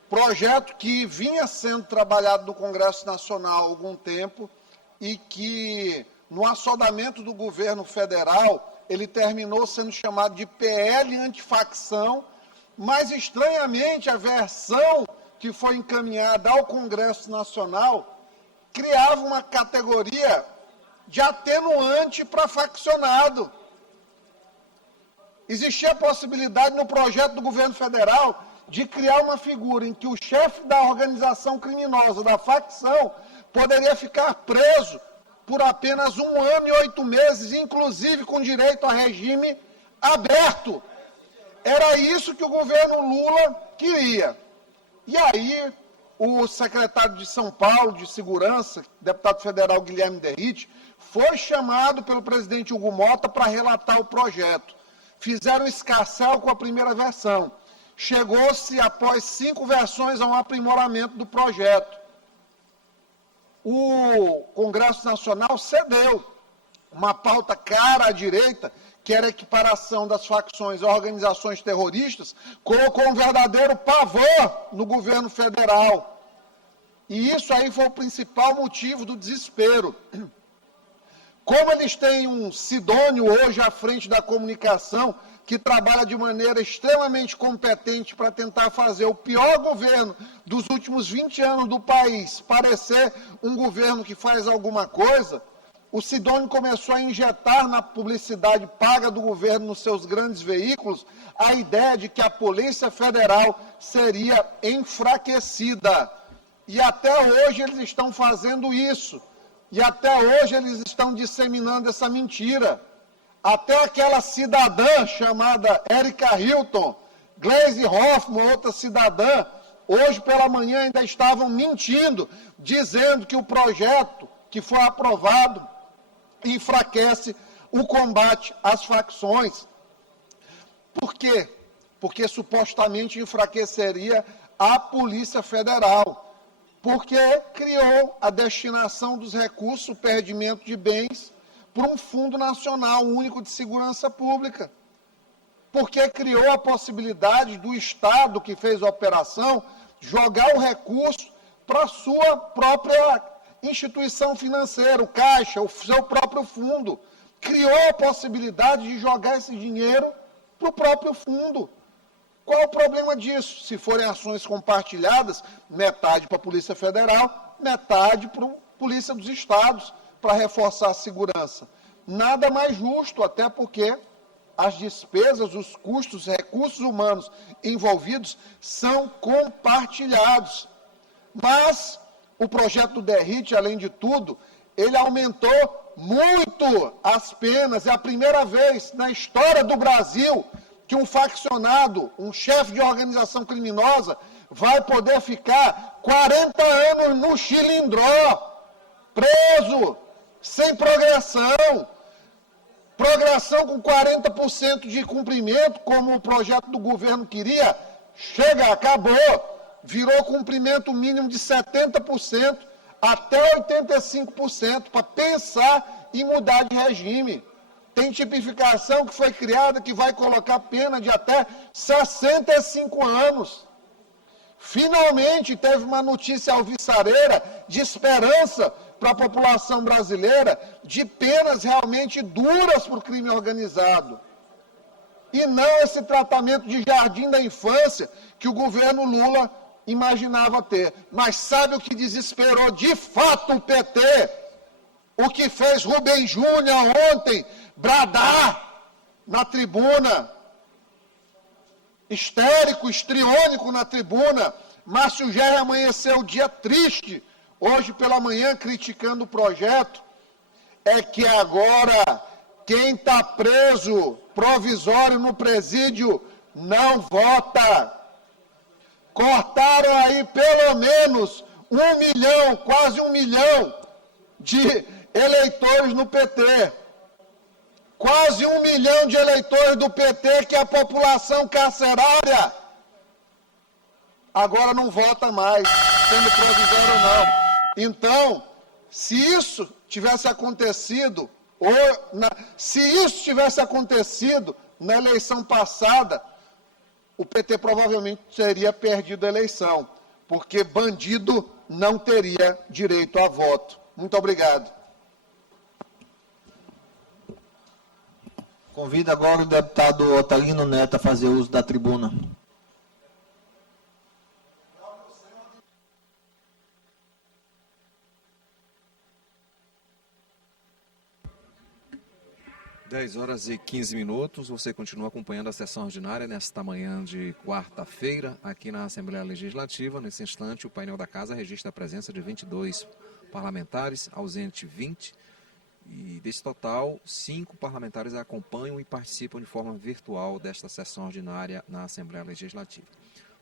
Projeto que vinha sendo trabalhado no Congresso Nacional há algum tempo e que, no assodamento do governo federal, ele terminou sendo chamado de PL antifacção, mas, estranhamente, a versão que foi encaminhada ao Congresso Nacional criava uma categoria de atenuante para faccionado. Existia a possibilidade no projeto do governo federal de criar uma figura em que o chefe da organização criminosa, da facção, poderia ficar preso por apenas 1 ano e 8 meses, inclusive com direito a regime aberto. Era isso que o governo Lula queria. E aí, o secretário de São Paulo, de Segurança, deputado federal Guilherme Derrite, foi chamado pelo presidente Hugo Mota para relatar o projeto. Fizeram escarcéu com a primeira versão. Chegou-se, após 5 versões, a um aprimoramento do projeto. O Congresso Nacional cedeu uma pauta cara à direita, que era a equiparação das facções a organizações terroristas, colocou um verdadeiro pavor no governo federal. E isso aí foi o principal motivo do desespero. Como eles têm um Sidônio hoje à frente da comunicação, que trabalha de maneira extremamente competente para tentar fazer o pior governo dos últimos 20 anos do país parecer um governo que faz alguma coisa, o Sidônio começou a injetar na publicidade paga do governo nos seus grandes veículos a ideia de que a Polícia Federal seria enfraquecida. E até hoje eles estão fazendo isso. E até hoje eles estão disseminando essa mentira. Até aquela cidadã chamada Erika Hilton, Gleisi Hoffmann, outra cidadã, hoje pela manhã ainda estavam mentindo, dizendo que o projeto que foi aprovado enfraquece o combate às facções. Por quê? Porque supostamente enfraqueceria a Polícia Federal. Porque criou a destinação dos recursos, o perdimento de bens, para um Fundo Nacional Único de Segurança Pública. Porque criou a possibilidade do Estado que fez a operação jogar o recurso para a sua própria instituição financeira, o Caixa, o seu próprio fundo, criou a possibilidade de jogar esse dinheiro para o próprio fundo. Qual o problema disso? Se forem ações compartilhadas, metade para a Polícia Federal, metade para a Polícia dos Estados, para reforçar a segurança. Nada mais justo, até porque as despesas, os custos, recursos humanos envolvidos são compartilhados. Mas o projeto do DERIT, além de tudo, ele aumentou muito as penas. É a primeira vez na história do Brasil que um faccionado, um chefe de organização criminosa, vai poder ficar 40 anos no chilindró, preso, sem progressão. Progressão com 40% de cumprimento, como o projeto do governo queria, chega, acabou, virou cumprimento mínimo de 70%, até 85%, para pensar em mudar de regime. Tem tipificação que foi criada que vai colocar pena de até 65 anos. Finalmente teve uma notícia alvissareira de esperança para a população brasileira de penas realmente duras para o crime organizado. E não esse tratamento de jardim da infância que o governo Lula imaginava ter. Mas sabe o que desesperou de fato o PT? O que fez Rubem Júnior ontem bradar na tribuna, histérico, histriônico na tribuna. Márcio Gerri amanheceu o dia triste, hoje pela manhã, criticando o projeto, é que agora quem está preso provisório no presídio não vota. Cortaram aí pelo menos 1 milhão, quase 1 milhão de eleitores no PT. Quase 1 milhão de eleitores do PT, que é a população carcerária, agora não vota mais, sendo provisório ou não. Então, se isso tivesse acontecido, na eleição passada, o PT provavelmente teria perdido a eleição, porque bandido não teria direito a voto. Muito obrigado. Convido agora o deputado Otelino Neto a fazer uso da tribuna. Dez horas e 15 minutos, você continua acompanhando a sessão ordinária nesta manhã de quarta-feira, aqui na Assembleia Legislativa. Nesse instante, o painel da Casa registra a presença de 22 parlamentares, ausente 20, e desse total, 5 parlamentares acompanham e participam de forma virtual desta sessão ordinária na Assembleia Legislativa.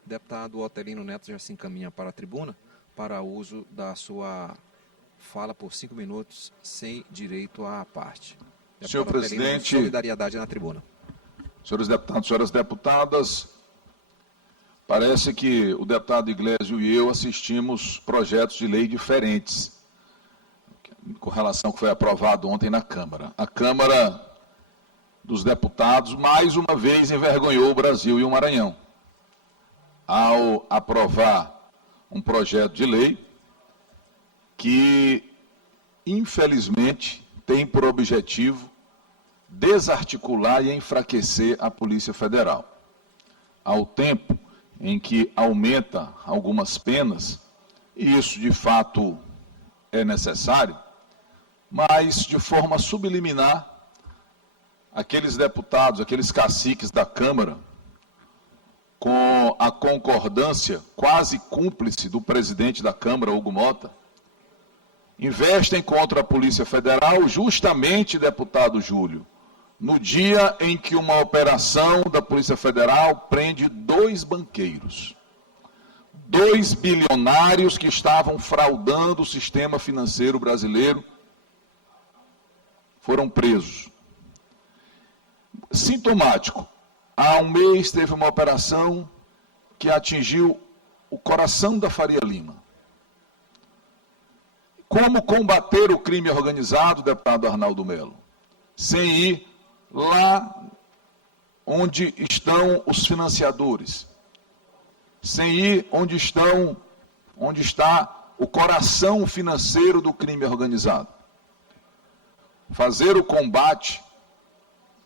O deputado Otelino Neto já se encaminha para a tribuna para uso da sua fala por 5 minutos, sem direito à parte. Senhor presidente, solidariedade na tribuna. Senhores deputados, senhoras deputadas, parece que o deputado Iglesio e eu assistimos projetos de lei diferentes com relação ao que foi aprovado ontem na Câmara. A Câmara dos Deputados, mais uma vez, envergonhou o Brasil e o Maranhão, ao aprovar um projeto de lei que, infelizmente, tem por objetivo desarticular e enfraquecer a Polícia Federal. Ao tempo em que aumenta algumas penas, e isso de fato é necessário, mas de forma subliminar, aqueles deputados, aqueles caciques da Câmara, com a concordância quase cúmplice do presidente da Câmara, Hugo Mota, investem contra a Polícia Federal justamente, deputado Júlio, no dia em que uma operação da Polícia Federal prende 2 banqueiros, 2 bilionários que estavam fraudando o sistema financeiro brasileiro, foram presos. Sintomático, há um mês teve uma operação que atingiu o coração da Faria Lima. Como combater o crime organizado, deputado Arnaldo Melo? Sem ir lá onde estão os financiadores, sem ir onde está o coração financeiro do crime organizado. Fazer o combate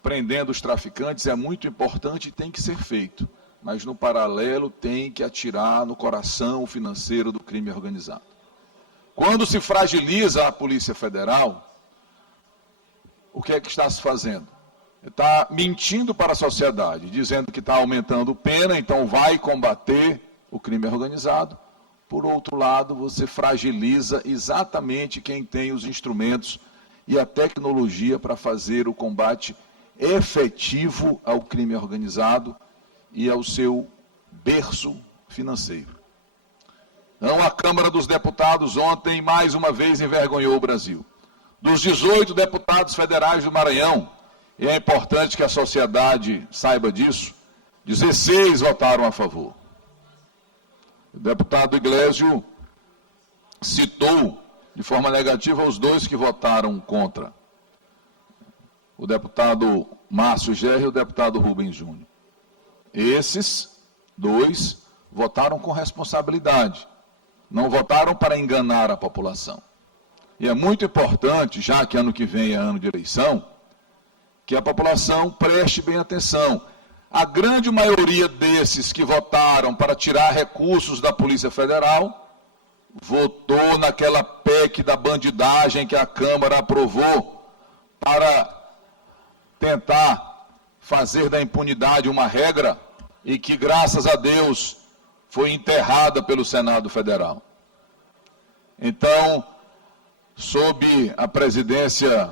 prendendo os traficantes é muito importante e tem que ser feito, mas no paralelo tem que atirar no coração financeiro do crime organizado. Quando se fragiliza a Polícia Federal, o que é que está se fazendo? Está mentindo para a sociedade, dizendo que está aumentando pena, então vai combater o crime organizado. Por outro lado, você fragiliza exatamente quem tem os instrumentos e a tecnologia para fazer o combate efetivo ao crime organizado e ao seu berço financeiro. Então, a Câmara dos Deputados ontem, mais uma vez, envergonhou o Brasil. Dos 18 deputados federais do Maranhão, e é importante que a sociedade saiba disso, 16 votaram a favor. O deputado Iglesio citou de forma negativa os 2 que votaram contra. O deputado Márcio Gerri e o deputado Rubens Júnior. Esses 2 votaram com responsabilidade. Não votaram para enganar a população. E é muito importante, já que ano que vem é ano de eleição, que a população preste bem atenção. A grande maioria desses que votaram para tirar recursos da Polícia Federal, votou naquela PEC da bandidagem que a Câmara aprovou para tentar fazer da impunidade uma regra e que, graças a Deus, foi enterrada pelo Senado Federal. Então, sob a presidência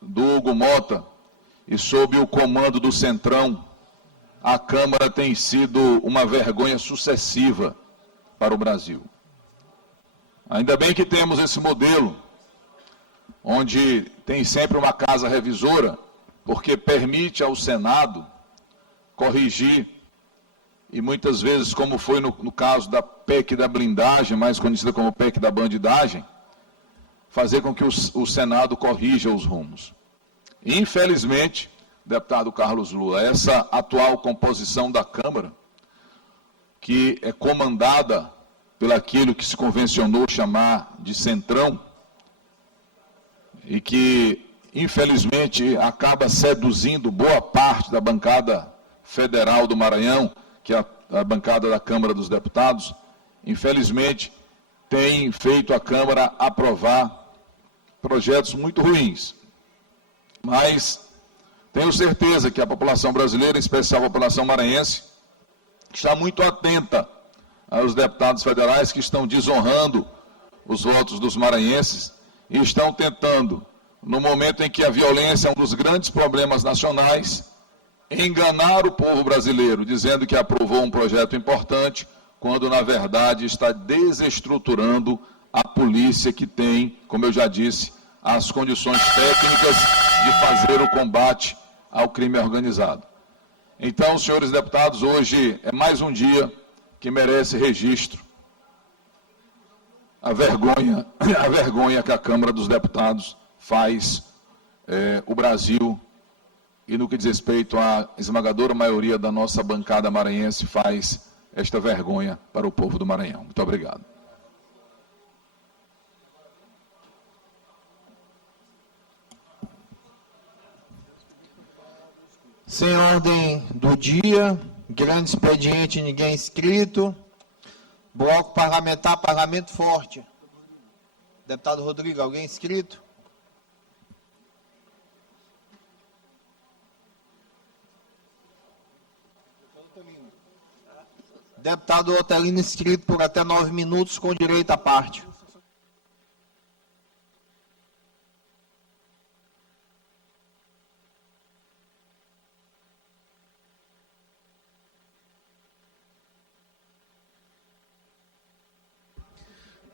do Hugo Mota e sob o comando do Centrão, a Câmara tem sido uma vergonha sucessiva para o Brasil. Ainda bem que temos esse modelo, onde tem sempre uma casa revisora, porque permite ao Senado corrigir, e muitas vezes, como foi no caso da PEC da blindagem, mais conhecida como PEC da bandidagem, fazer com que o Senado corrija os rumos. Infelizmente, deputado Carlos Lula, essa atual composição da Câmara, que é comandada pelaquilo que se convencionou chamar de Centrão, e que, infelizmente, acaba seduzindo boa parte da bancada federal do Maranhão, que é a bancada da Câmara dos Deputados, infelizmente, tem feito a Câmara aprovar projetos muito ruins. Mas tenho certeza que a população brasileira, em especial a população maranhense, está muito atenta aos deputados federais que estão desonrando os votos dos maranhenses e estão tentando, no momento em que a violência é um dos grandes problemas nacionais, enganar o povo brasileiro, dizendo que aprovou um projeto importante, quando, na verdade, está desestruturando a polícia que tem, como eu já disse, as condições técnicas de fazer o combate ao crime organizado. Então, senhores deputados, hoje é mais um dia que merece registro. A vergonha que a Câmara dos Deputados faz o Brasil, e no que diz respeito à esmagadora maioria da nossa bancada maranhense, faz esta vergonha para o povo do Maranhão. Muito obrigado. Sem ordem do dia, grande expediente, ninguém inscrito. Bloco parlamentar, Parlamento Forte. Deputado Rodrigo, alguém inscrito? Deputado Otelino inscrito por até 9 minutos, com direito à parte.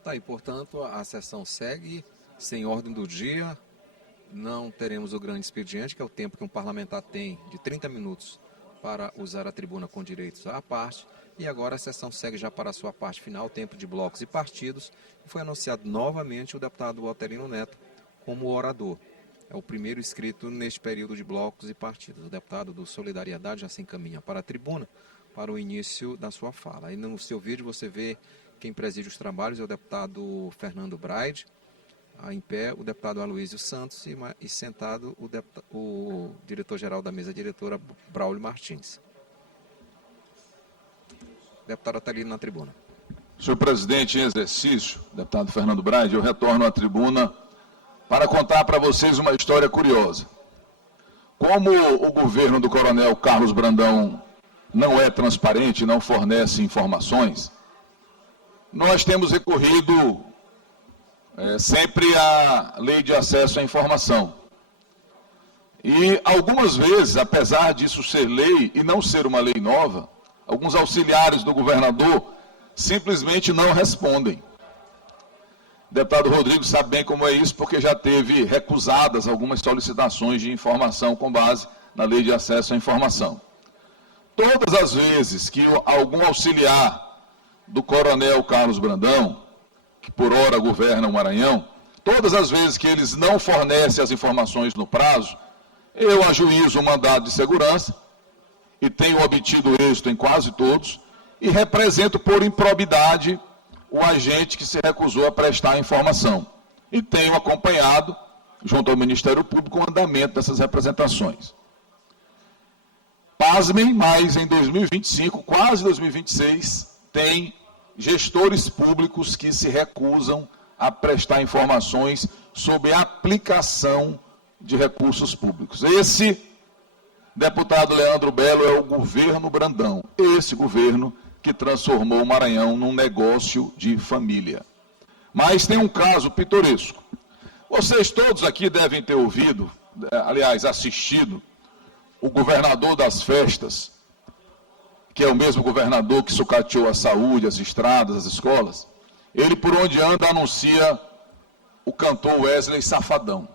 Tá aí, portanto, a sessão segue sem ordem do dia. Não teremos o grande expediente, que é o tempo que um parlamentar tem de 30 minutos para usar a tribuna com direitos à parte. E agora a sessão segue já para a sua parte final, tempo de blocos e partidos. Foi anunciado novamente o deputado Otelino Neto como orador. É o primeiro inscrito neste período de blocos e partidos. O deputado do Solidariedade já se encaminha para a tribuna para o início da sua fala. Aí no seu vídeo você vê Quem preside os trabalhos é o deputado Fernando Braide. Em pé, o deputado Aloysio Santos e sentado o diretor-geral da mesa diretora, Braulio Martins. Deputado Atalino na tribuna. Senhor presidente em exercício, deputado Fernando Braide, eu retorno à tribuna para contar para vocês uma história curiosa. Como o governo do coronel Carlos Brandão não é transparente, não fornece informações, nós temos recorrido sempre à lei de acesso à informação. E algumas vezes, apesar disso ser lei e não ser uma lei nova, alguns auxiliares do governador simplesmente não respondem. O deputado Rodrigo sabe bem como é isso, porque já teve recusadas algumas solicitações de informação com base na lei de acesso à informação. Todas as vezes que algum auxiliar do coronel Carlos Brandão, que por ora governa o Maranhão, todas as vezes que eles não fornecem as informações no prazo, eu ajuizo o mandado de segurança, e tenho obtido êxito em quase todos, e represento por improbidade o agente que se recusou a prestar a informação. E tenho acompanhado, junto ao Ministério Público, o andamento dessas representações. Pasmem, mas em 2025, quase 2026, tem gestores públicos que se recusam a prestar informações sobre a aplicação de recursos públicos. Esse, deputado Leandro Belo, é o governo Brandão. Esse governo que transformou o Maranhão num negócio de família. Mas tem um caso pitoresco. Vocês todos aqui devem ter ouvido, aliás, assistido, o governador das festas, que é o mesmo governador que sucateou a saúde, as estradas, as escolas. Ele, por onde anda, anuncia o cantor Wesley Safadão.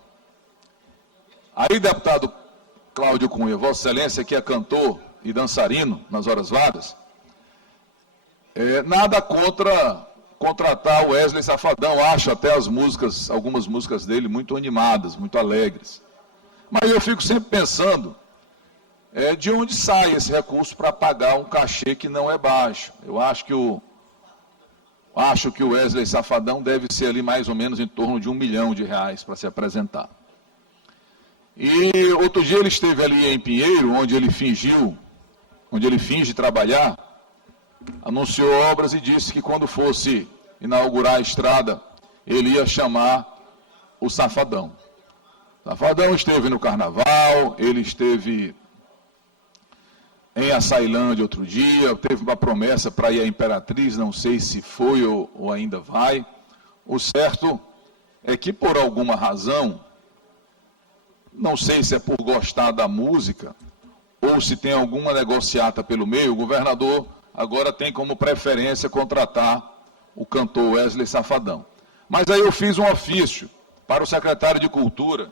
Aí, deputado Cláudio Cunha, Vossa Excelência, que é cantor e dançarino nas horas vagas, nada contra contratar o Wesley Safadão, acho até algumas músicas dele muito animadas, muito alegres. Mas eu fico sempre pensando de onde sai esse recurso para pagar um cachê que não é baixo. Eu acho que o Wesley Safadão deve ser ali mais ou menos em torno de R$1 milhão para se apresentar. E outro dia ele esteve ali em Pinheiro, onde ele finge trabalhar, anunciou obras e disse que quando fosse inaugurar a estrada, ele ia chamar o Safadão. O Safadão esteve no Carnaval, ele esteve em Açailândia outro dia, teve uma promessa para ir à Imperatriz, não sei se foi ou ainda vai. O certo é que, por alguma razão, não sei se é por gostar da música, ou se tem alguma negociata pelo meio, o governador agora tem como preferência contratar o cantor Wesley Safadão. Mas aí eu fiz um ofício para o secretário de Cultura,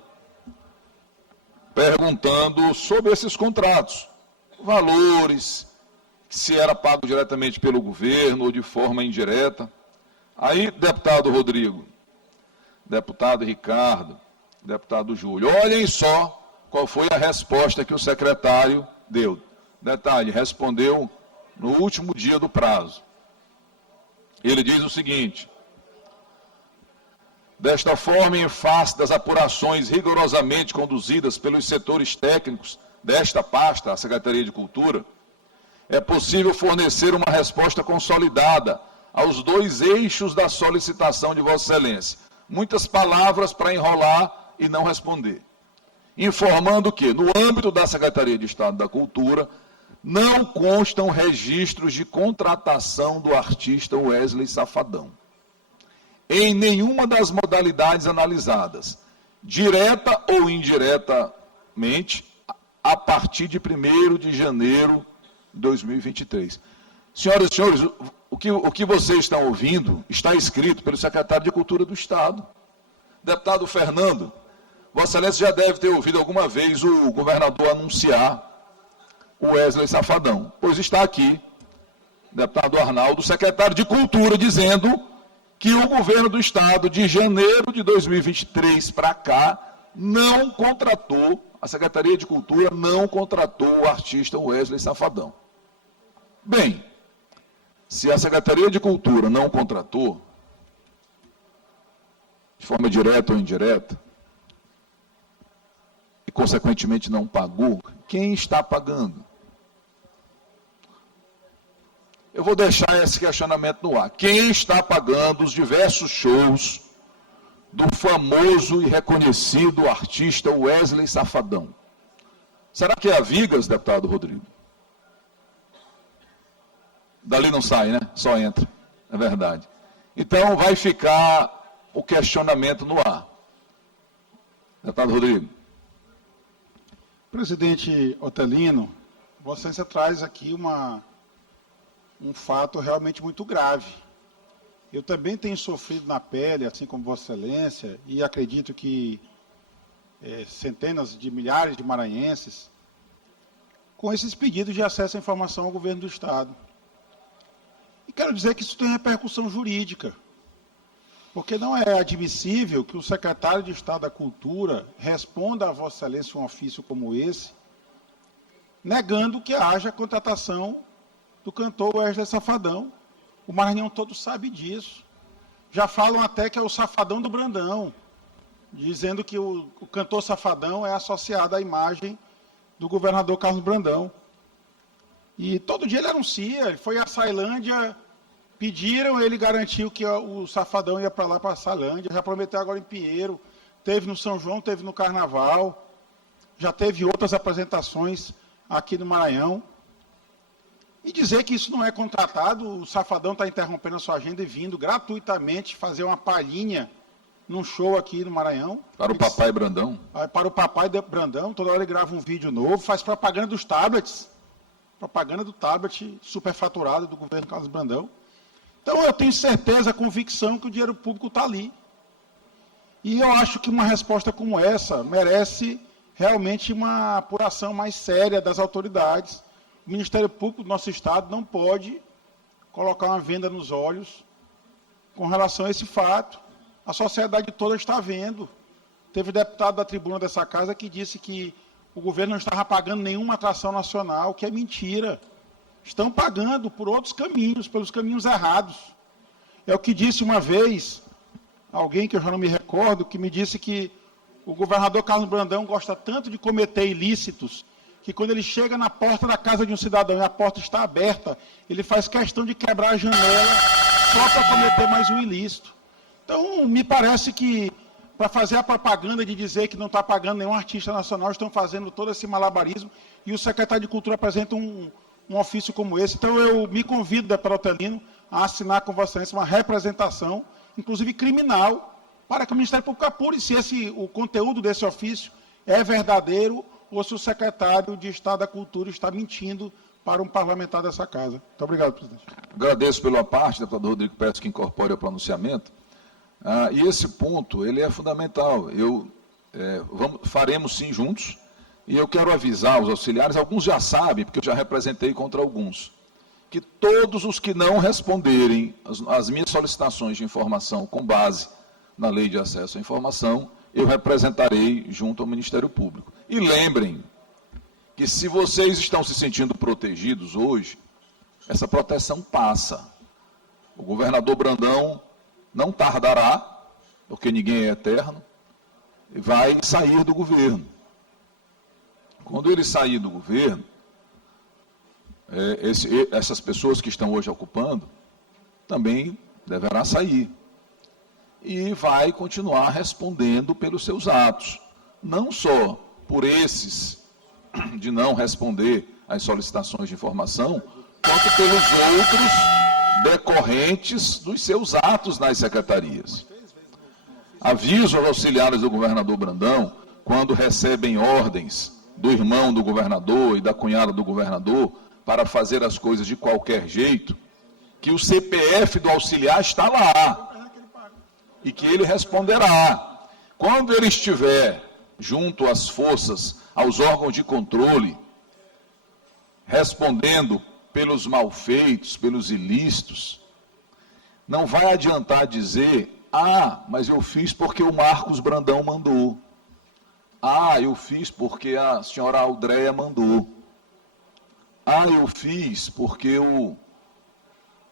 perguntando sobre esses contratos, valores, se era pago diretamente pelo governo ou de forma indireta. Aí, deputado Rodrigo, deputado Ricardo, deputado Júlio, olhem só qual foi a resposta que o secretário deu. Detalhe, respondeu no último dia do prazo. Ele diz o seguinte: desta forma, em face das apurações rigorosamente conduzidas pelos setores técnicos desta pasta, a Secretaria de Cultura, é possível fornecer uma resposta consolidada aos dois eixos da solicitação de Vossa Excelência. Muitas palavras para enrolar e não responder. Informando que, no âmbito da Secretaria de Estado da Cultura, não constam registros de contratação do artista Wesley Safadão, em nenhuma das modalidades analisadas, direta ou indiretamente, a partir de 1º de janeiro de 2023. Senhoras e senhores, o que vocês estão ouvindo está escrito pelo secretário de Cultura do Estado. Deputado Fernando, Vossa Excelência já deve ter ouvido alguma vez o governador anunciar o Wesley Safadão, pois está aqui, deputado Arnaldo, secretário de Cultura, dizendo que o governo do Estado, de janeiro de 2023 para cá, não contratou, a Secretaria de Cultura não contratou o artista Wesley Safadão. Bem, se Se a Secretaria de Cultura não contratou, de forma direta ou indireta, e consequentemente não pagou, quem está pagando? Eu vou deixar esse questionamento no ar. Quem está pagando os diversos shows do famoso e reconhecido artista Wesley Safadão? Será que é a Vigas, deputado Rodrigo? Dali não sai, né? Só entra. É verdade. Então vai ficar o questionamento no ar. Deputado Rodrigo. Presidente Otelino, Vossa Excelência traz aqui um fato realmente muito grave. Eu também tenho sofrido na pele, assim como Vossa Excelência, e acredito que centenas de milhares de maranhenses, com esses pedidos de acesso à informação ao governo do Estado. E quero dizer que isso tem repercussão jurídica, porque não é admissível que o secretário de Estado da Cultura responda a Vossa Excelência um ofício como esse, negando que haja contratação do cantor Wesley Safadão. O Maranhão todo sabe disso. Já falam até que é o Safadão do Brandão, dizendo que o cantor Safadão é associado à imagem do governador Carlos Brandão. E todo dia ele anuncia, ele foi à Sailândia, pediram, ele garantiu que o Safadão ia para lá, para a Sailândia, já prometeu agora em Pinheiro, teve no São João, teve no Carnaval, já teve outras apresentações aqui no Maranhão. E dizer que isso não é contratado, o Safadão está interrompendo a sua agenda e vindo gratuitamente fazer uma palhinha num show aqui no Maranhão. Para o Papai Brandão? Para o Papai Brandão, toda hora ele grava um vídeo novo, faz propaganda dos tablets, propaganda do tablet superfaturado do governo Carlos Brandão. Então eu tenho certeza, convicção que o dinheiro público está ali. E eu acho que uma resposta como essa merece realmente uma apuração mais séria das autoridades. O Ministério Público do nosso Estado não pode colocar uma venda nos olhos com relação a esse fato. A sociedade toda está vendo. Teve deputado da tribuna dessa casa que disse que o governo não estava pagando nenhuma atração nacional, que é mentira. Estão pagando por outros caminhos, pelos caminhos errados. É o que disse uma vez alguém que eu já não me recordo, que me disse que o governador Carlos Brandão gosta tanto de cometer ilícitos que quando ele chega na porta da casa de um cidadão e a porta está aberta, ele faz questão de quebrar a janela só para cometer mais um ilícito. Então, me parece que, para fazer a propaganda de dizer que não está pagando nenhum artista nacional, estão fazendo todo esse malabarismo, e o secretário de Cultura apresenta um ofício como esse. Então, eu me convido, deputado Otelino, a assinar com Vossa Excelência uma representação, inclusive criminal, para que o Ministério Público apure se o conteúdo desse ofício é verdadeiro ou se o secretário de Estado da Cultura está mentindo para um parlamentar dessa casa. Muito obrigado, presidente. Agradeço pela parte, deputado Rodrigo, peço que incorpore o pronunciamento. E esse ponto, ele é fundamental. Faremos sim juntos, e eu quero avisar os auxiliares, alguns já sabem, porque eu já representei contra alguns, que todos os que não responderem às minhas solicitações de informação com base na Lei de Acesso à Informação, eu representarei junto ao Ministério Público. E lembrem que se vocês estão se sentindo protegidos hoje, essa proteção passa. O governador Brandão não tardará, porque ninguém é eterno, e vai sair do governo. Quando ele sair do governo, essas pessoas que estão hoje ocupando também deverá sair. E vai continuar respondendo pelos seus atos. Não só por esses de não responder às solicitações de informação, quanto pelos outros decorrentes dos seus atos nas secretarias. Aviso aos auxiliares do governador Brandão, quando recebem ordens do irmão do governador e da cunhada do governador para fazer as coisas de qualquer jeito, que o CPF do auxiliar está lá e que ele responderá. Quando ele estiver junto às forças, aos órgãos de controle, respondendo pelos malfeitos, pelos ilícitos, não vai adiantar dizer: mas eu fiz porque o Marcos Brandão mandou. Eu fiz porque a senhora Aldréia mandou. Eu fiz porque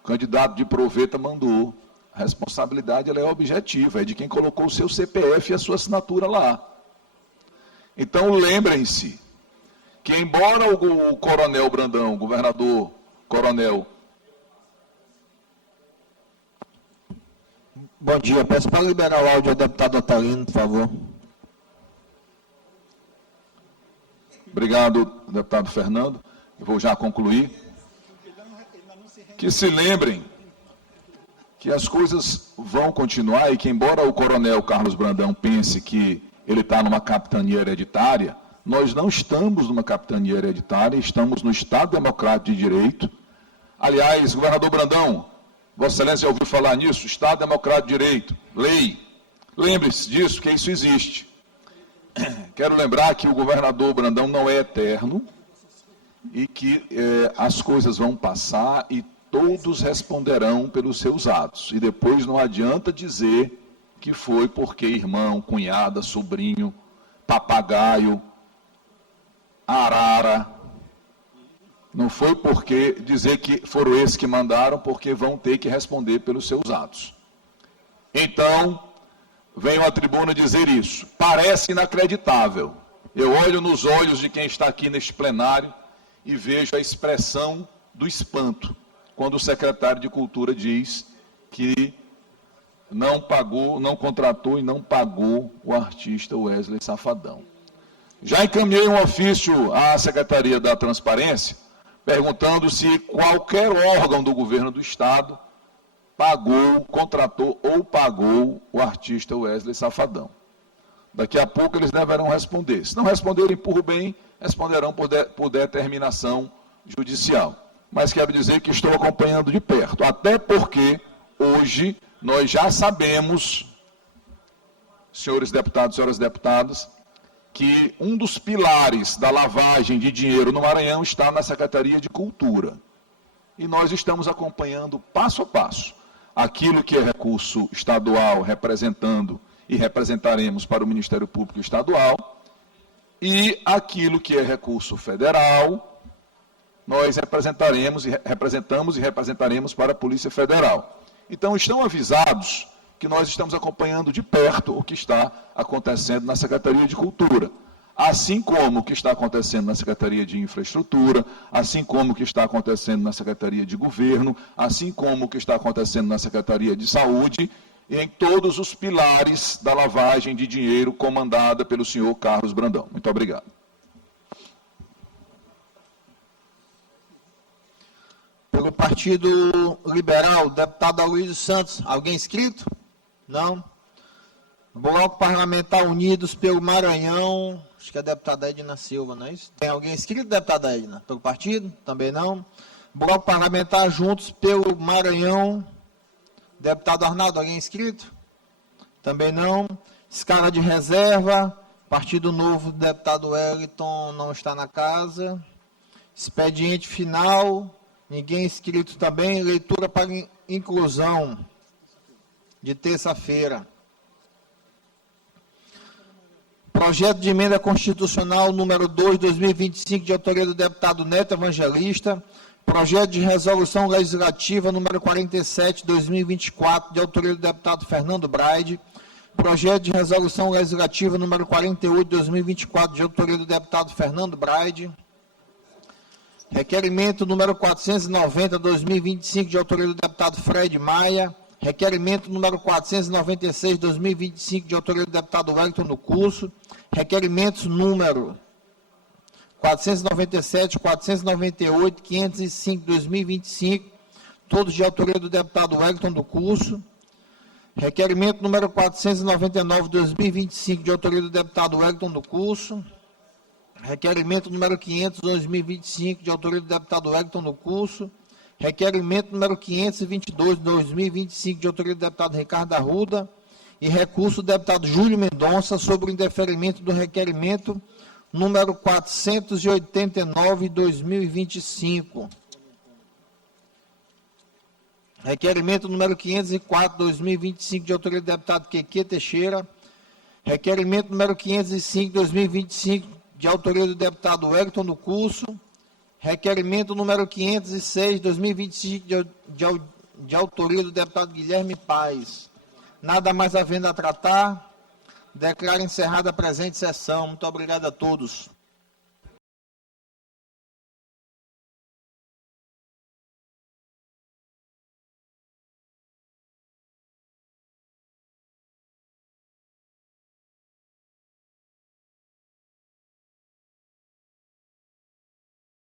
O candidato de proveta mandou. A responsabilidade ela é objetiva, é de quem colocou o seu CPF e a sua assinatura lá. Então, lembrem-se que, embora o coronel Brandão, governador coronel... Bom dia, peço para liberar o áudio ao deputado Otelino, por favor. Obrigado, deputado Fernando. Eu vou já concluir. Que se lembrem que as coisas vão continuar e que, embora o coronel Carlos Brandão pense que ele está numa capitania hereditária, nós não estamos numa capitania hereditária, estamos no Estado Democrático de Direito. Aliás, governador Brandão, Vossa Excelência já ouviu falar nisso? Estado Democrático de Direito, lei. Lembre-se disso, que isso existe. Quero lembrar que o governador Brandão não é eterno e que as coisas vão passar e todos responderão pelos seus atos. E depois não adianta dizer que foi porque irmão, cunhada, sobrinho, papagaio, arara. Não foi porque dizer que foram esses que mandaram, porque vão ter que responder pelos seus atos. Então, venho à tribuna dizer isso. Parece inacreditável. Eu olho nos olhos de quem está aqui neste plenário e vejo a expressão do espanto, quando o secretário de Cultura diz que não pagou, não contratou e não pagou o artista Wesley Safadão. Já encaminhei um ofício à Secretaria da Transparência, perguntando se qualquer órgão do governo do Estado pagou, contratou ou pagou o artista Wesley Safadão. Daqui a pouco eles deverão responder. Se não responderem por bem, responderão por determinação judicial. Mas quero dizer que estou acompanhando de perto, até porque hoje nós já sabemos, senhores deputados e senhoras deputadas, que um dos pilares da lavagem de dinheiro no Maranhão está na Secretaria de Cultura. E nós estamos acompanhando passo a passo aquilo que é recurso estadual representando e representaremos para o Ministério Público Estadual e aquilo que é recurso federal nós representamos e representaremos para a Polícia Federal. Então, estão avisados que nós estamos acompanhando de perto o que está acontecendo na Secretaria de Cultura, assim como o que está acontecendo na Secretaria de Infraestrutura, assim como o que está acontecendo na Secretaria de Governo, assim como o que está acontecendo na Secretaria de Saúde, e em todos os pilares da lavagem de dinheiro comandada pelo senhor Carlos Brandão. Muito obrigado. Pelo Partido Liberal, deputado Aloysio Santos. Alguém inscrito? Não. Bloco Parlamentar Unidos pelo Maranhão. Acho que é a deputada Edna Silva, não é isso? Tem alguém inscrito, deputada Edna? Pelo partido? Também não. Bloco Parlamentar Juntos pelo Maranhão. Deputado Arnaldo, alguém inscrito? Também não. Escala de reserva. Partido Novo, deputado Wellington não está na casa. Expediente final. Ninguém inscrito também. Leitura para inclusão de terça-feira. Projeto de emenda constitucional número 2, 2025, de autoria do deputado Neto Evangelista. Projeto de resolução legislativa número 47, 2024, de autoria do deputado Fernando Braide. Projeto de resolução legislativa número 48, 2024, de autoria do deputado Fernando Braide. Requerimento número 490, 2025, de autoria do deputado Fred Maia. Requerimento número 496, 2025, de autoria do deputado Wellington no curso. Requerimentos número 497, 498, 505, 2025, todos de autoria do deputado Wellington do curso. Requerimento número 499, 2025, de autoria do deputado Wellington do curso. Requerimento número 500, 2025, de autoria do deputado Wellington do curso. Requerimento número 522, 2025, de autoria do deputado Ricardo Arruda. E recurso do deputado Júlio Mendonça sobre o indeferimento do requerimento número 489, 2025. Requerimento número 504, 2025, de autoria do deputado Queque Teixeira. Requerimento número 505, 2025, de autoria do deputado Wellington do curso. Requerimento número 506, 2025, de autoria do deputado Guilherme Paes. Nada mais havendo a tratar, declaro encerrada a presente sessão. Muito obrigado a todos.